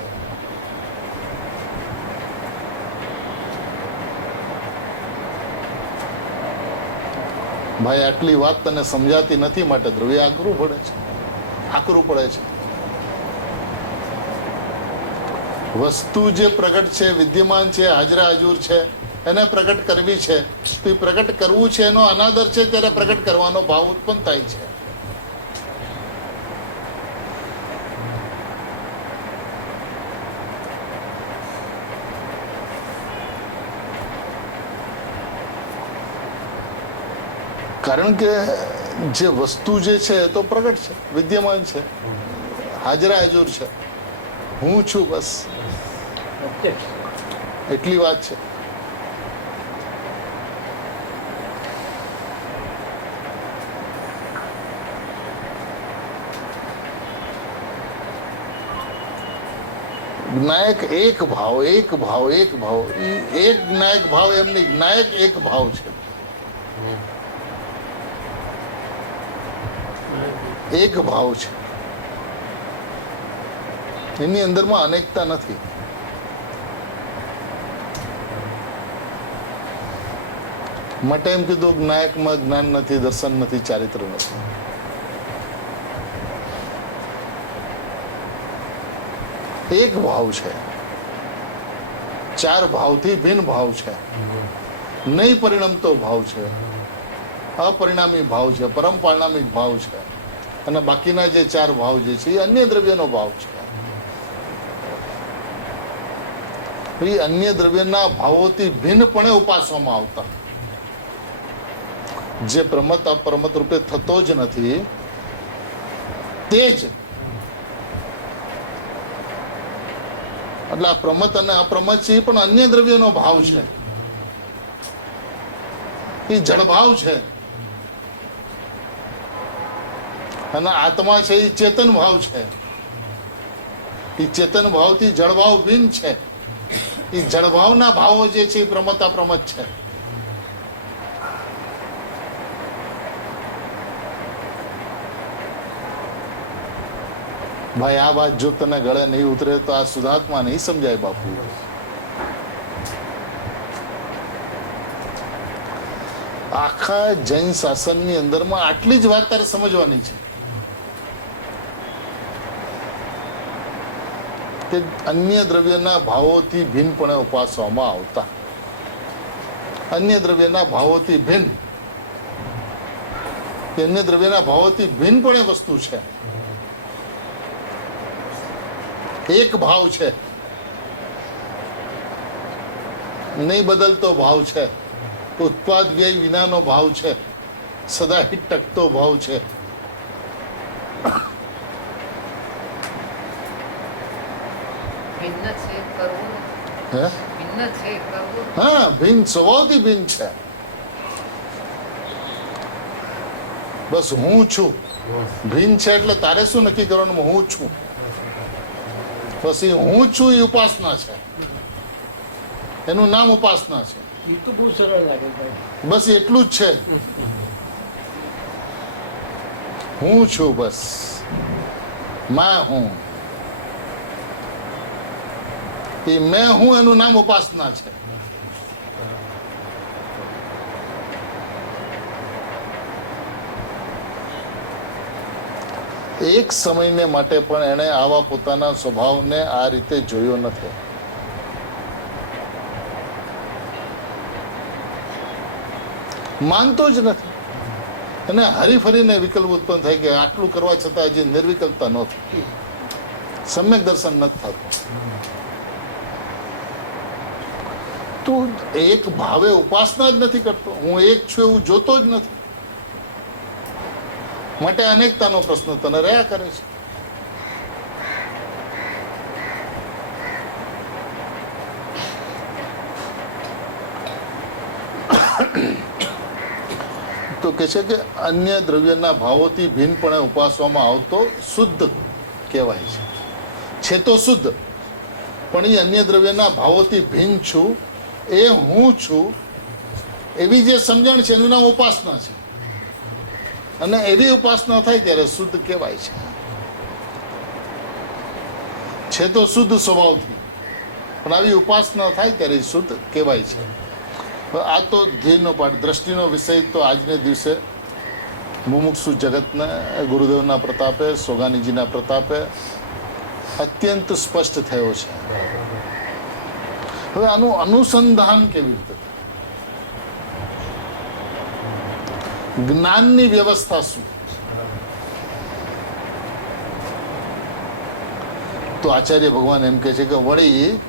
ભાઈ આટલી વાત તને સમજાતી નથી માટે દ્રવ્ય આકરું પડે છે, આકરું પડે છે. વસ્તુ જે પ્રગટ છે, વિદ્યમાન છે, હાજરા હાજુર છે, એને પ્રગટ કરવી છે. તો એ પ્રગટ કરવું છે એનો અનાદર છે ત્યારે પ્રગટ કરવાનો ભાવ ઉત્પન્ન થાય છે. કારણ કે જે વસ્તુ જે છે એ તો પ્રગટ છે, વિદ્યમાન છે, હાજરા હાજુર છે. હું છું બસ પ્રત્યક્ષ. એટલી વાત છે. જ્ઞાયક એક ભાવ, એક ભાવ, એક ભાવ. એક જ્ઞાયક ભાવ એમની જ્ઞાયક એક ભાવ છે. એક ભાવ છે, એની અંદરમાં અનેકતા નથી. માટે એમ કીધું જ્ઞાયકમાં જ્ઞાન નથી, દર્શન નથી, ચારિત્ર નથી. એક ભાવ છે, ચાર ભાવથી ભિન્ન ભાવ છે. નહીં પરિણમતો ભાવ છે, અપરિણામી ભાવ છે, પરમ પરિણામિક ભાવ છે. અને બાકીના જે ચાર ભાવ જે છે એ અન્ય દ્રવ્યનો ભાવ છે. એ અન્ય દ્રવ્યના ભાવોથી ભિન્નપણે ઉપાસવામાં આવતા, જે પ્રમત અપ્રમત રૂપે થતો જ નથી તે જ. એટલે આ પ્રમત અને અપ્રમત છે એ પણ અન્ય દ્રવ્યનો ભાવ છે, એ જડભાવ છે. અને આત્મા છે એ ચેતન ભાવ છે. એ ચેતન ભાવથી જળભાવ ભિન્ન છે. એ જળભાવના ભાવો જે છે એ પ્રમત અપ્રમત છે. ભાઈ આ વાત જો તને ગળે નહીં ઉતરે તો આ શુદ્ધાત્મા નહીં સમજાય બાપુ. આખા જૈન શાસનની અંદરમાં આટલી જ વાત તારે સમજવાની છે કે અન્ય દ્રવ્યના ભાવોથી ભિન્નપણે ઉપાસવામાં આવતા, અન્ય દ્રવ્યના ભાવોથી ભિન્ન, અન્ય દ્રવ્યના ભાવોથી ભિન્નપણે વસ્તુ છે. એક ભાવ છે, નહીં બદલતો ભાવ છે, ઉત્પાદ વ્યય વિનાનો ભાવ છે, સદા હિત ટકતો ભાવ છે. હે? હા, ભિન્ન, સ્વભાવથી ભિન્ન છે. બસ હું છું. ભિન્ન છે એટલે તારે શું નક્કી કરવાનું? હું છું. બસ એ હું છું એ ઉપાસના છે, એનું નામ ઉપાસના છે. એ તો બહુ સરળ લાગે ભાઈ. બસ એટલું જ છે. હું છું, બસ મેં હું. એ મેં હું એનું નામ ઉપાસના છે. એક સમયને માટે પણ એણે આવા પોતાના સ્વભાવને આ રીતે જોયો નથી. માનતો જ નથી. અને હરીફરીને વિકલ્પ ઉત્પન્ન થાય કે આટલું કરવા છતાં હજી નિર્વિકલ્પતા ન થઈ, સમ્યક દર્શન નથી થતું. તું એક ભાવે ઉપાસના જ નથી કરતો, હું એક છું એવું જોતો જ નથી. માટે અનેકતાનો પ્રશ્ન તને રહ્યા કરે છે. તો કે છે કે અન્ય દ્રવ્યના ભાવોથી ભિન્નપણે ઉપાસવામાં આવતો શુદ્ધ કહેવાય છે. છે તો શુદ્ધ, પણ એ અન્ય દ્રવ્યના ભાવોથી ભિન્ન છું, એ હું છું એવી જે સમજણ છે એનું નામ ઉપાસના છે. અને એવી ઉપાસના થાય ત્યારે શુદ્ધ કહેવાય છે. છે તો શુદ્ધ સ્વભાવથી, પણ આવી ઉપાસના થાય ત્યારે શુદ્ધ કહેવાય છે. આ તો ધ્યેયનો પાઠ, દ્રષ્ટિનો વિષય તો આજને દિવસે મુમુક્ષુ જગતને ગુરુદેવના પ્રતાપે, સોગાનીજીના પ્રતાપે અત્યંત સ્પષ્ટ થયો છે. હવે આનું અનુસંધાન કેવી રીતે? જ્ઞાનની વ્યવસ્થા શું? તો આચાર્ય ભગવાન એમ કહે છે કે વળી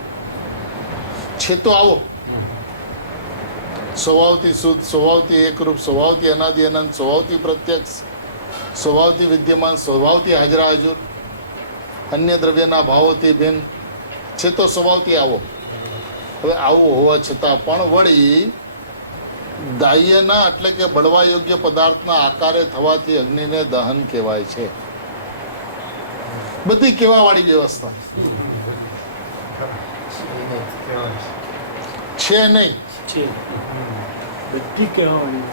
છે તો આવો, સ્વભાવથી શુદ્ધ, સ્વભાવથી એકરૂપ, સ્વભાવથી અનાદિ અનંત, સ્વભાવથી પ્રત્યક્ષ, સ્વભાવથી વિદ્યમાન, સ્વભાવથી હાજરા હજુર, અન્ય દ્રવ્યના ભાવોથી ભિન્ન, છે તો સ્વભાવથી આવો. હવે આવું હોવા છતાં પણ વળી દાહ્યના એટલે કે બળવા યોગ્ય પદાર્થના આકારે થવાથી અગ્નિને દહન કહેવાય છે. બધી કેવા વાળી વ્યવસ્થા છે નહીં. છે બધી કહેવાની.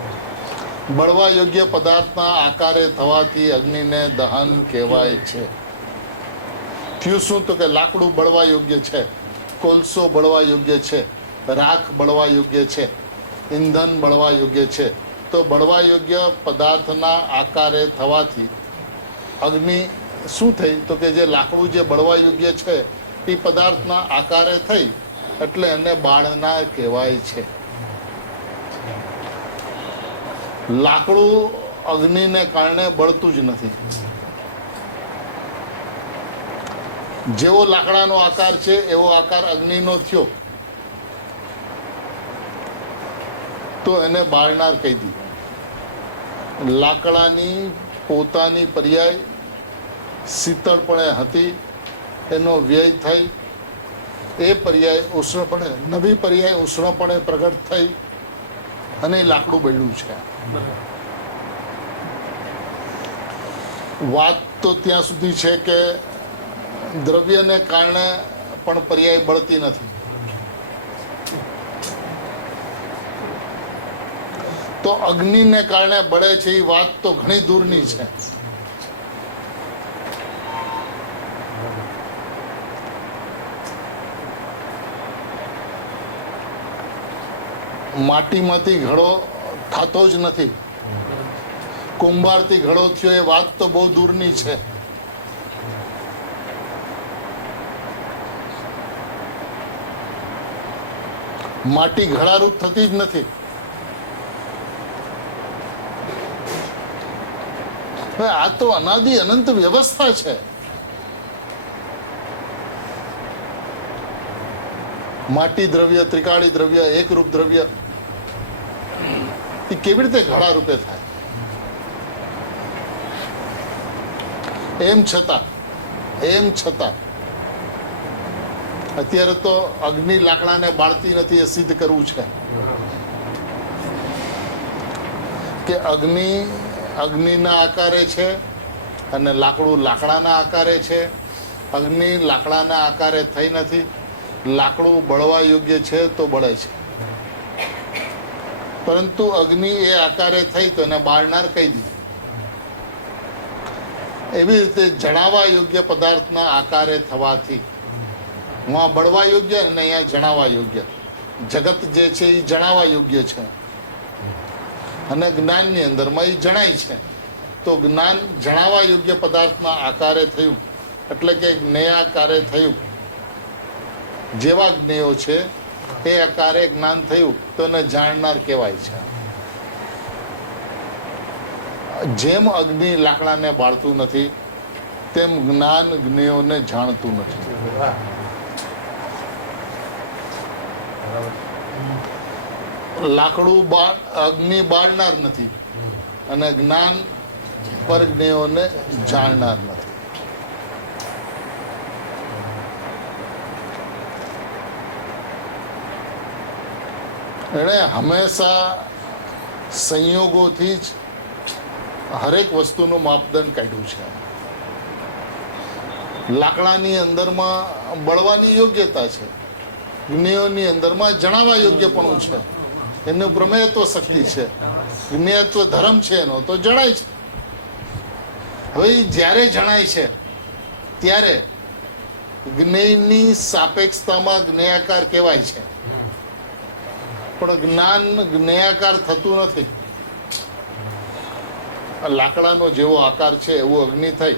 બળવા યોગ્ય પદાર્થના આકારે થવાથી અગ્નિને દહન કહેવાય છે. થયું શું? તો કે લાકડું બળવા યોગ્ય છે, કોલસો બળવા યોગ્ય છે, રાખ બળવા યોગ્ય છે, ઈંધણ બળવા યોગ્ય છે. તો બળવા યોગ્ય પદાર્થના આકારે થવાથી અગ્નિ શું થઈ? તો કે જે લાકડું જે બળવા યોગ્ય છે એ પદાર્થના આકારે થઈ એટલે એને બાળનાર કહેવાય છે. લાકડું અગ્નિને કારણે બળતું જ નથી. જેવો લાકડાનો આકાર છે એવો આકાર અગ્નિનો થયો તો એને બાળનાર કહી દીધું. લાકડાની પોતાની પર્યાય શીતળપણે હતી, એનો વ્યય થઈ, એ પર્યાય ઉષ્ણપણે, નવી પર્યાય ઉષ્ણપણે પ્રગટ થઈ અને એ લાકડું બન્યું છે. વાત તો ત્યાં સુધી છે કે દ્રવ્યને કારણે પણ પર્યાય બળતી નથી. તો અગ્નિને કારણે બળે છે એ વાત તો ઘણી દૂરની છે. માટીમાંથી ઘડો થતો જ નથી, કુંભારથી ઘડો થયો એ વાત તો બહુ દૂરની છે. માટી ઘડારૂપ થતી જ નથી. આ તો અનાદિ અનંત વ્યવસ્થા છે. માટી દ્રવ્ય, ત્રિકાળી દ્રવ્ય, એકરૂપ દ્રવ્ય એ કેવી રીતે ઘડા રૂપે થાય? એમ છતાં અત્યારે તો અગ્નિ લાકડાને બાળતી નથી એ સિદ્ધ કરવું છે કે અગ્નિ અગ્નિના આકારે છે અને લાકડું લાકડાના આકારે છે. અગ્નિ લાકડાના આકારે થઈ નથી. લાકડું બળવા યોગ્ય છે તો બળે છે, પરંતુ અગ્નિ એ આકારે થઈ તો એને બાળનાર કહી દીધું. એવી રીતે જણાવવા યોગ્ય પદાર્થના આકારે થવાથી હું બળવા યોગ્ય અને અહીંયા જણાવવા યોગ્ય. જગત જે છે એ જણાવવા યોગ્ય છે અને જ્ઞાનની અંદરમાં એ જણાય છે. તો જ્ઞાન જણાવવા યોગ્ય પદાર્થના આકારે થયું એટલે કે જ્ઞેયાકારે થયું. જેવા જ્ઞેયો છે એ આકારે જ્ઞાન થયું તો એને જાણનાર કહેવાય છે. જેમ અગ્નિ લાકડાને બાળતું નથી તેમ જ્ઞાન જ્ઞેયોને જાણતું નથી. લાકડું અગ્નિ બાળનાર નથી અને જ્ઞાન પરજ્ઞેયોને જાણનાર નથી. એણે હંમેશા સંયોગોથી જ હરેક વસ્તુનું માપદંડ કાઢ્યું છે. લાકડાની અંદરમાં બળવાની યોગ્યતા છે, જ્ઞેયોની અંદરમાં જણાવવા યોગ્યપણું છે, એનું પ્રમેયત્વ શક્તિ છે, જ્ઞેયત્વ ધર્મ છે એનો તો જણાય છે. હવે જ્યારે જણાય છે ત્યારે જ્ઞેયની સાપેક્ષતામાં જ્ઞેયાકાર કહેવાય છે, પણ જ્ઞાન જ્ઞેયાકાર થતું નથી. લાકડાનો જેવો આકાર છે એવું અગ્નિ થઈ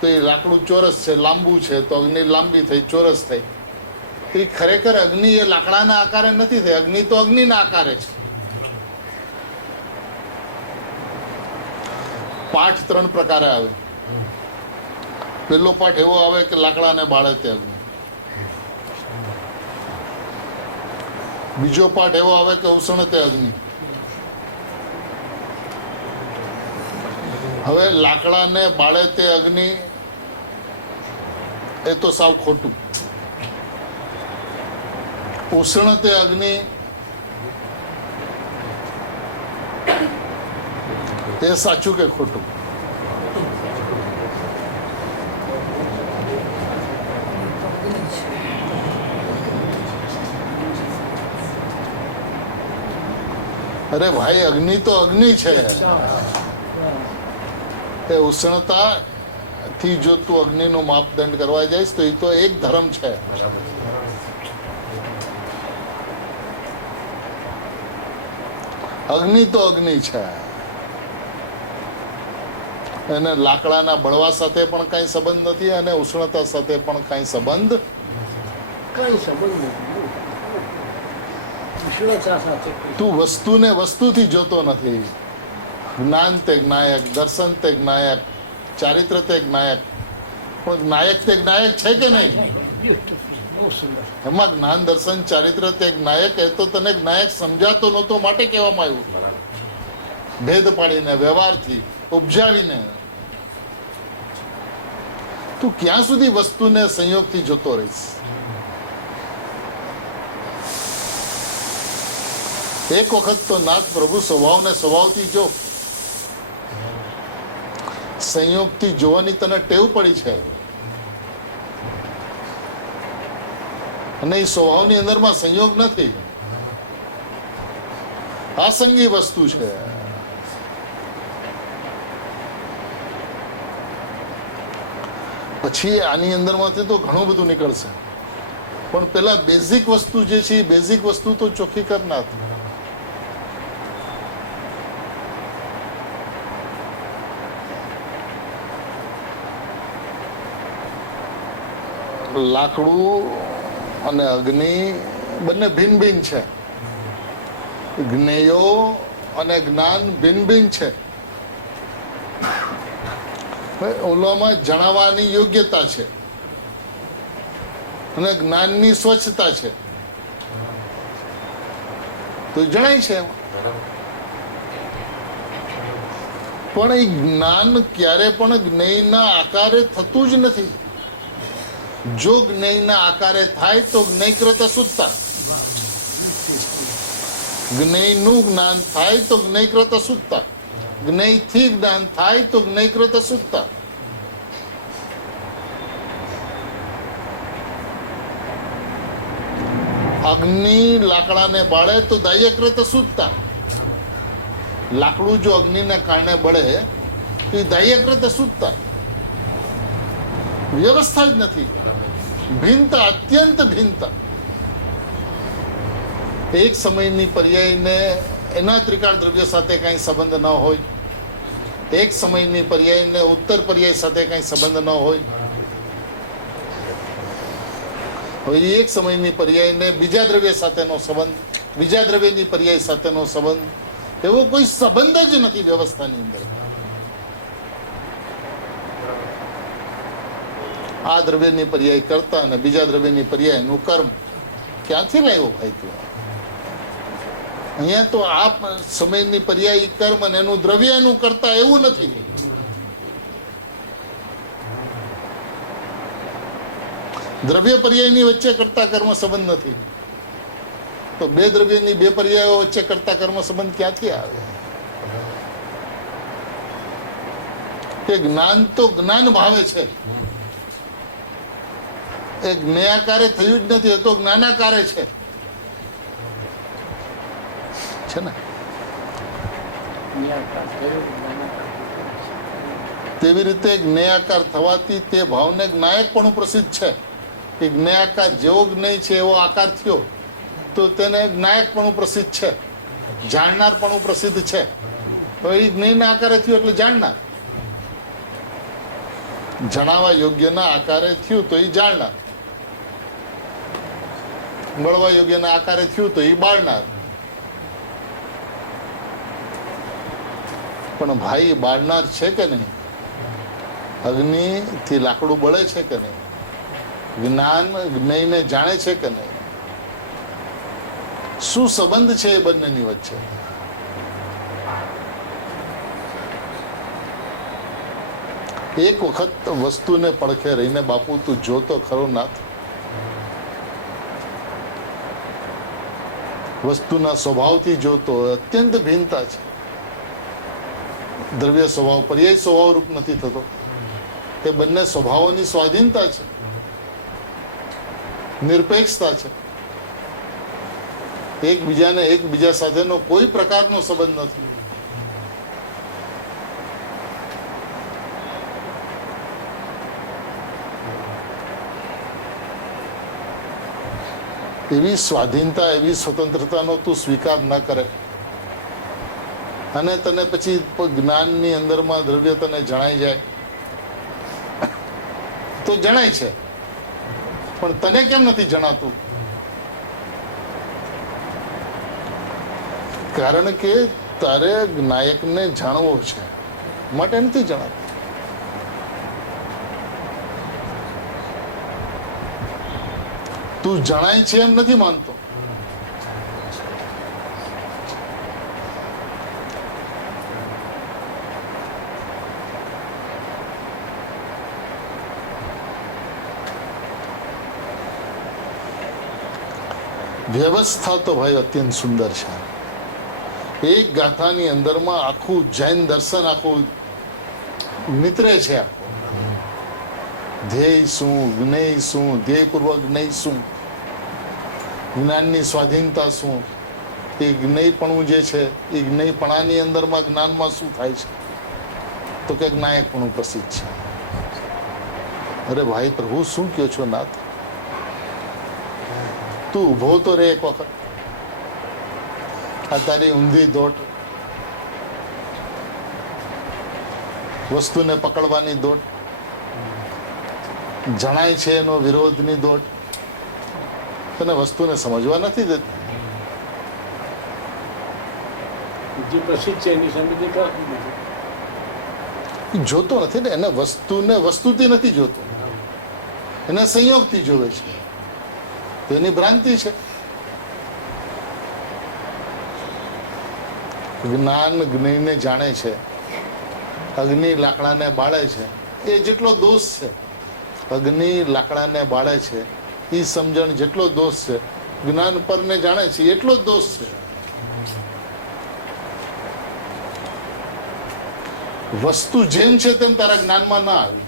તો એ લાકડું ચોરસ છે, લાંબુ છે તો અગ્નિ લાંબી થઈ, ચોરસ થઈ. એ ખરેખર અગ્નિ એ લાકડાના આકારે નથી થઈ. અગ્નિ તો અગ્નિના આકારે છે. પાઠ 3 પ્રકારે આવે. પેલો પાઠ એવો આવે કે લાકડાને બાળે તે અગ્નિ. બીજો પાઠ એવો આવે કે ઉષ્ણ તે અગ્નિ. હવે લાકડાને બાળે તે અગ્નિ એ તો સાવ ખોટું. ઉષ્ણ તે અગ્નિ એ સાચું કે ખોટું? અરે ભાઈ, અગ્નિ તો અગ્નિ છે. એ ઉષ્ણતા થી જો તું અગ્નિનો માપદંડ કરવા જઈશ તો એ તો એક ધર્મ છે. અગ્નિ તો અગ્નિ છે. એને લાકડાના બળવા સાથે પણ કઈ સંબંધ નથી અને ઉષ્ણતા સાથે પણ કઈ સંબંધ નથી. ઉષ્ણતા સાથે તું વસ્તુને વસ્તુથી જોતો નથી. જ્ઞાન તે જ્ઞાયક, દર્શન તે જ્ઞાયક, ચારિત્ર તે જ્ઞાયક. પણ જ્ઞાયક તે જ્ઞાયક છે કે નહીં? બહુ સુંદર. એમાં જ્ઞાન, દર્શન, ચારિત્ર તે જ્ઞાયક એ તો તને જ્ઞાયક સમજાતો નહોતો માટે કહેવામાં આવ્યું. ભેદ પાડીને, વ્યવહારથી ઉપજાવીને તું ક્યાં સુધી વસ્તુને સંયોગથી જોતો રહીશ? એક વખત તો નાથ પ્રભુ સ્વભાવને સ્વભાવથી જો. સંયોગથી જોવાની તને ટેવ પડી છે અને એ સ્વભાવની અંદરમાં સંયોગ નથી, આસંગી વસ્તુ છે. પછી આની અંદરમાંથી તો ઘણું બધું નીકળશે, પણ પેલા બેઝિક વસ્તુ જે છે એ બેઝિક વસ્તુ તો ચોખ્ખી કરનાર. લાકડું અને અગ્નિ બંને ભિન્ન ભિન્ન છે. જ્ઞેયો અને જ્ઞાન ભિન્ન ભિન્ન છે. ઓલામાં જણાવવાની યોગ્યતા છે અને જ્ઞાનની સ્વચ્છતા છે તો જણાય છે. પણ એ જ્ઞાન ક્યારે પણ જ્ઞેયના આકારે થતું જ નથી. જો જ્ઞેયના આકારે થાય તો જ્ઞેયકૃત અશુદ્ધતા. જ્ઞેયનું જ્ઞાન થાય તો જ્ઞેયકૃત અશુદ્ધતા. જ્ઞેયથી જ્ઞાન થાય તો જ્ઞેયકૃત અશુદ્ધતા. અગ્નિ લાકડાને બાળે તો દાહ્યકૃત અશુદ્ધતા. લાકડું જો અગ્નિને કારણે બળે તો એ દાહ્યકૃત અશુદ્ધતા. વ્યવસ્થા જ નથી. ભિન્નતા, અત્યંત ભિન્નતા. એક સમયની પર્યાયને એના ત્રિકાળ દ્રવ્ય સાથે કઈ સંબંધ ન હોય, એક સમયની પર્યાયને ઉત્તર પર્યાય સાથે કઈ સંબંધ ન હોય, હવે એક સમયની પર્યાયને બીજા દ્રવ્ય સાથેનો સંબંધ, બીજા દ્રવ્યની પર્યાય સાથેનો સંબંધ, એવો કોઈ સંબંધ જ નથી વ્યવસ્થાની અંદર. આ દ્રવ્યની પર્યાય કરતા અને બીજા દ્રવ્યની પર્યાયનું કર્મ ક્યાંથી લાવ્યો ભાઈ તું? અહીંયા તો આ સમયની પર્યાય કર્મ અને એનું દ્રવ્યનું કરતા એવું નથી. દ્રવ્ય પર્યાયની વચ્ચે કરતા કર્મ સંબંધ નથી, તો બે દ્રવ્યની બે પર્યાયો વચ્ચે કરતા કર્મ સંબંધ ક્યાંથી આવે? કે જ્ઞાન તો જ્ઞાન ભાવે છે, એ જ્ઞેયાકારે થયું જ નથી, એ તો જ્ઞાનાકારે છે ને. તેવી રીતે જ્ઞેયાકાર થવાથી તે ભાવને જ્ઞાયકપણું પ્રસિદ્ધ છે. કે જ્ઞેયાકાર જેવો જ્ઞેય છે એવો આકાર થયો તો તેને જ્ઞાયકપણું પ્રસિદ્ધ છે, જાણનારપણું પ્રસિદ્ધ છે. તો એ જ્ઞેયના આકારે થયું એટલે જાણનાર, જણાવવા યોગ્યના આકારે થયું તો એ જાણનાર, મળવા યોગ્યના આકારે થયું તો એ બાળનાર. પણ ભાઈ બાળનાર છે કે નહીં? અગ્નિથી લાકડું બળે છે કે નહીં? જ્ઞાન જ્ઞેયને જાણે છે કે નહીં? શું સંબંધ છે એ બંનેની વચ્ચે? એક વખત વસ્તુને પડખે રહીને બાપુ તું જોતો ખરો નાથ, વસ્તુના સ્વભાવથી જોતો અત્યંત ભિન્નતા છે. દ્રવ્ય સ્વભાવ પર્યાય સ્વભાવ રૂપ નથી થતો, એ બંને સ્વભાવોની સ્વાધીનતા છે, નિરપેક્ષતા છે. એકબીજાને એકબીજા સાથેનો કોઈ પ્રકારનો સંબંધ નથી. એવી સ્વાધીનતા, એવી સ્વતંત્રતાનો તું સ્વીકાર ન કરે અને તને પછી જ્ઞાનની અંદરમાં દ્રવ્ય તને જણાઈ જાય તો જણાય છે, પણ તને કેમ નથી જણાતું? કારણ કે તારે નાયકને જાણવો છે માટે નથી જણાતું. તું જણાય છે એમ નથી માનતો. વ્યવસ્થા તો ભાઈ અત્યંત સુંદર છે. એક ગાથાની અંદરમાં આખું જૈન દર્શન આખું મિત્રે છે. ધ્યેય શું, જ્ઞેય શું, ધ્યેયપૂર્વક જ્ઞેય શું, જ્ઞાનની સ્વાધીનતા શું, એ જ્ઞેયપણું જે છે એ જ્ઞેયપણાની અંદરમાં જ્ઞાનમાં શું થાય છે? તો કે જ્ઞાયકપણું પ્રસિદ્ધ છે. અરે ભાઈ પ્રભુ શું કહો છો નાથ? તું ઉભો તો રે એક વખત. આ તારી ઊંધી દોટ, વસ્તુને પકડવાની દોટ, જણાય છે એનો વિરોધની દોટ, તને વસ્તુને સમજવા નથી દેતી. જે પ્રસિદ્ધ છે એની સમજ જોતો નથી ને, એને વસ્તુને વસ્તુથી નથી જોતો, એને સંયોગથી જોવે છે. તેની ભ્રાંતિ છે. જ્ઞાન જ્ઞેયને જાણે છે, અગ્નિ લાકડાને બાળે છે, એ જેટલો દોષ છે, અગ્નિ લાકડાને બાળે છે એ સમજણ જેટલો દોષ છે, જ્ઞાન પરને જાણે છે એટલો જ દોષ છે. વસ્તુ જેમ છે તેમ તારા જ્ઞાનમાં ના આવી.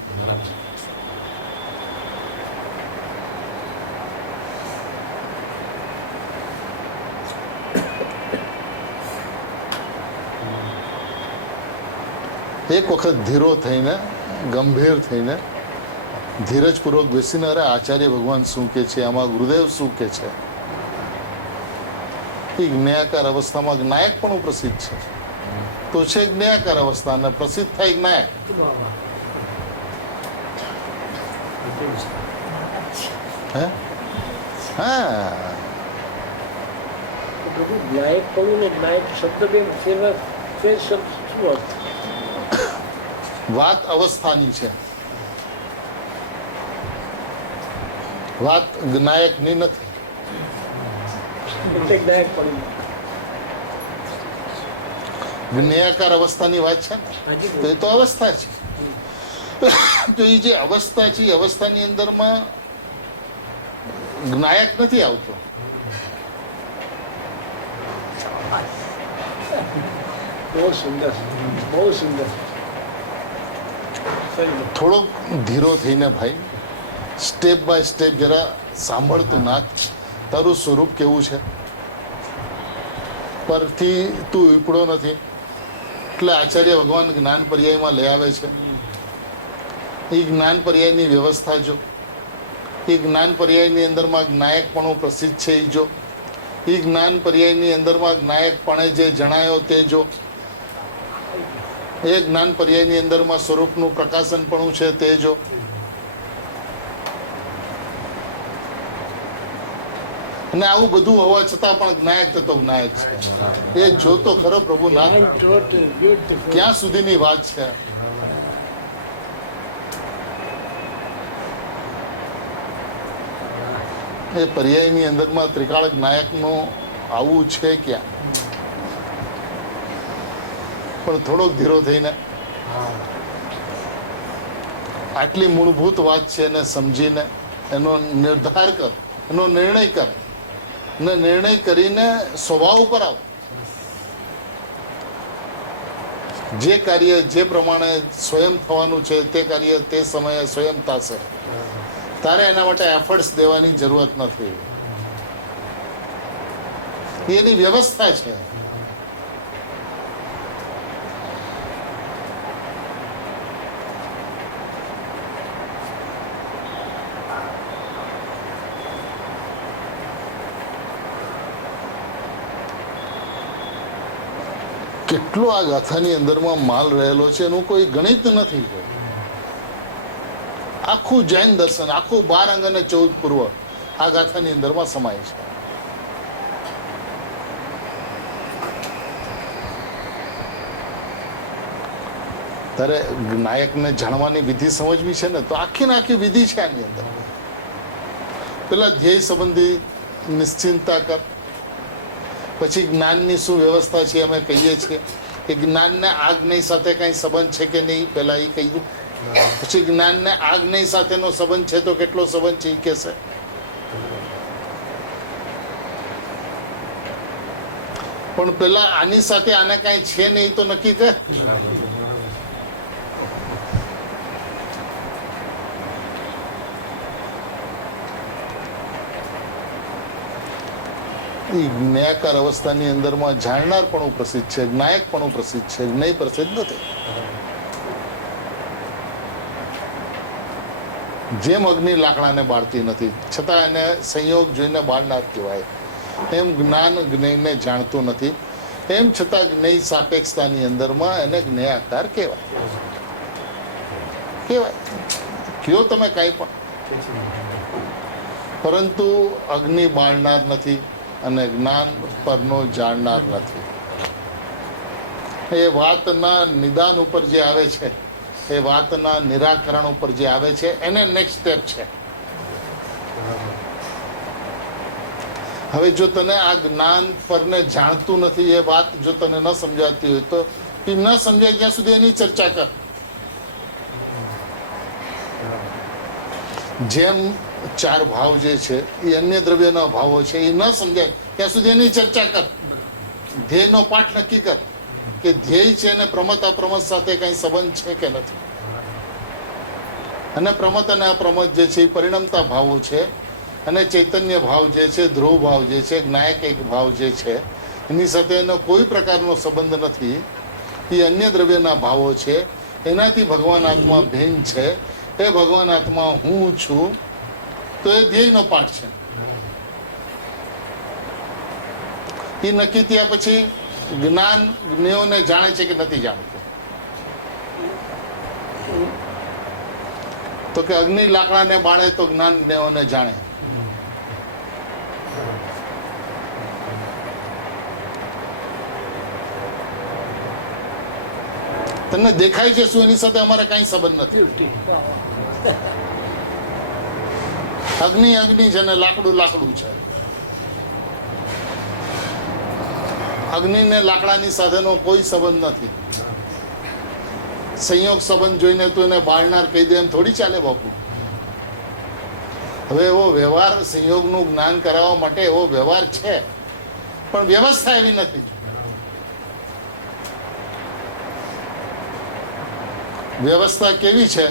એક વખત ધીરો થઈને, ગંભીર થઈને, ધીરજપૂર્વક બેસીને, અરે આચાર્ય ભગવાન શું કે છે, આમાં ગુરુદેવ શું કે છે. એ જ્ઞાયકાર અવસ્થામાં જ્ઞાયકપણું પ્રસિદ્ધ છે. તો છે જ્ઞાયકાર અવસ્થા અને પ્રસિદ્ધ થાય જ્ઞાયક. હે? હા, પ્રભુ જ્ઞાયક કહ્યું ને જ્ઞાયક શબ્દ બે ફેરવા ફેર શબ્દ શું અર્થ? વાત અવસ્થાની છે, વાત જ્ઞાયકની નથી. એટલે જ્ઞાયક પડ્યું. જ્ઞાયકાર અવસ્થાની વાત છે ને, તો એ તો અવસ્થા છે. તો એ જે અવસ્થા છે એ અવસ્થાની અંદરમાં જ્ઞાયક નથી આવતો. બહુ સુંદર, બહુ સુંદર. થોડોક ધીરો થઈને ભાઈ, સ્ટેપ બાય સ્ટેપ જરા સાંભળતું નાખ. તારું સ્વરૂપ કેવું છે, પરથી તું ઉપડો નથી. એટલે આચાર્ય ભગવાન જ્ઞાન પર્યાયમાં લઈ આવે છે. એ જ્ઞાન પર્યાયની વ્યવસ્થા જો, એ જ્ઞાન પર્યાયની અંદરમાં જ્ઞાયકપણું પ્રસિદ્ધ છે એ જો, એ જ્ઞાન પર્યાયની અંદરમાં જ્ઞાયકપણે જે જણાયો તે જો, એ જ્ઞાન પર્યાયની અંદરમાં સ્વરૂપનું પ્રકાશનપણું છે તે જો. અને આવું બધું હોવા છતાં પણ જ્ઞાયક તો જ્ઞાયક છે. એ જોતો ખરો પ્રભુનાથ ક્યાં સુધીની વાત છે. એ પર્યાયની અંદરમાં ત્રિકાળ જ્ઞાયકનું આવું છે ક્યાં? પણ થોડોક ધીરો થઈને આટલી મૂળભૂત વાત છે એને સમજીને એનો નિર્ધાર કર, એનો નિર્ણય કર, ને નિર્ણય કરીને સ્વભાવ ઉપર આવ. જે કાર્ય જે પ્રમાણે સ્વયં થવાનું છે તે કાર્ય તે સમયે સ્વયં થશે. તારે એના માટે એફર્ટ્સ દેવાની જરૂરત નથી. એની વ્યવસ્થા છે. કેટલો આ ગાથાની અંદરમાં માલ રહેલો છે એનું કોઈ ગણિત નથી. આખું જૈન દર્શન, આખું 12 અંગ અને 14 પૂર્વ આ ગાથાની અંદરમાં સમાય છે. તારે નાયકને જાણવાની વિધિ સમજવી છે ને, તો આખી ને આખી વિધિ છે આની અંદર. પેલા ધ્યેય સંબંધી નિશ્ચિંતા કર. પછી જ્ઞાનની શું વ્યવસ્થા છે અમે કહીએ છીએ કે જ્ઞાનને આજ્ઞા સાથે કઈ સંબંધ છે કે નહીં, પેલા એ કહ્યું. પછી જ્ઞાનને આજ્ઞા સાથેનો સંબંધ છે તો કેટલો સંબંધ છે એ કહેશે. પણ પેલા આની સાથે આને કઈ છે નહીં તો નક્કી કર. જ્ઞાયકાર અવસ્થાની અંદરમાં જાણનારપણું પ્રસિદ્ધ છે, જ્ઞાયકપણું પ્રસિદ્ધ છે, જ્ઞેય પ્રસિદ્ધ નથી. જેમ અગ્નિ લાકડાને બાળતી નથી છતાં એને સંયોગ જોઈને બાળનાર કહેવાય, એમ જ્ઞાન જ્ઞેયને જાણતું નથી, એમ છતાં જ્ઞેય સાપેક્ષતાની અંદરમાં એને જ્ઞેયાકાર કહેવાય. કયો તમે કાંઈ પણ, પરંતુ અગ્નિ બાળનાર નથી અને જ્ઞાન પરનો જાણનાર નથી. એ વાતના નિદાન ઉપર જે આવે છે, એ વાતના નિરાકરણ ઉપર જે આવે છે એને નેક્સ્ટ સ્ટેપ છે. હવે જો તને આ જ્ઞાન પરને જાણતું નથી, એ વાત જો તને ન સમજાતી હોય તો એ ન સમજાય ત્યાં સુધી એની ચર્ચા કર. જેમ 4 ભાવ જે છે એ અન્ય દ્રવ્યના ભાવો છે, એ ન સમજાય ત્યાં સુધી એની ચર્ચા કર. ધ્યેયનો પાઠ નક્કી કર. કે ધ્યેય છે અને પ્રમત અપ્રમત સાથે કઈ સંબંધ છે કે નથી. અને પ્રમત અને અપ્રમત જે છે એ પરિણમતા ભાવો છે, અને ચૈતન્ય ભાવ જે છે, ધ્રુવ ભાવ જે છે, જ્ઞાયક એક ભાવ જે છે, એની સાથે એનો કોઈ પ્રકારનો સંબંધ નથી. એ અન્ય દ્રવ્યના ભાવો છે. એનાથી ભગવાન આત્મા ભિન્ન છે. એ ભગવાન આત્મા હું છું. તો એ ધ્યેયનો પાઠ છે. એ નક્કી થયા પછી જ્ઞાન જ્ઞેયોને જાણે છે કે નથી જાણતું? તો કે અગ્નિ લાકડાને બાળે તો જ્ઞાન જ્ઞેયોને જાણે. તમને દેખાય છે શું? એની સાથે અમારે કઈ સંબંધ નથી. અગ્નિ અગ્નિ છે ને લાકડું લાકડું છે. અગ્નિ ને લાકડાની સાથેનો કોઈ સંબંધ નથી. સંયોગ સંબંધ જોઈને તું એને બાળનાર કહી દે એમ થોડી ચાલે બાપુ. હવે એવો વ્યવહાર, સંયોગનું જ્ઞાન કરાવવા માટે એવો વ્યવહાર છે, પણ વ્યવસ્થા એવી નથી. વ્યવસ્થા કેવી છે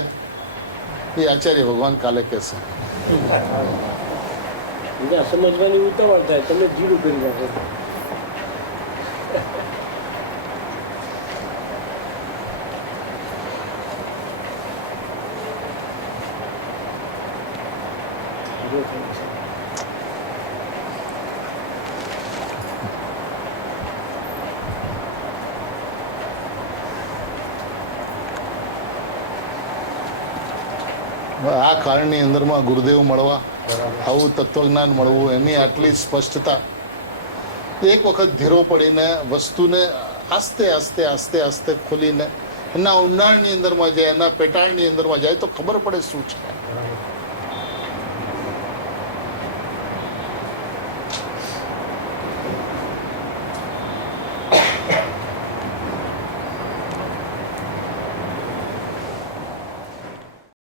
એ આચાર્ય ભગવાન કાલે કહેશે. બીજા સમજવાની ઉતાવળ થાય, તમે જીરું કરી નાખો. આ કાળની અંદરમાં ગુરુદેવ મળવા, આવું તત્વજ્ઞાન મળવું, એની આટલી સ્પષ્ટતા, એક વખત ધીરો પડીને વસ્તુને આસ્તે આસ્તે આસ્તે આસ્તે ખોલીને એના ઊંડાણની અંદરમાં જાય, એના પેટાળની અંદરમાં જાય તો ખબર પડે શું છે.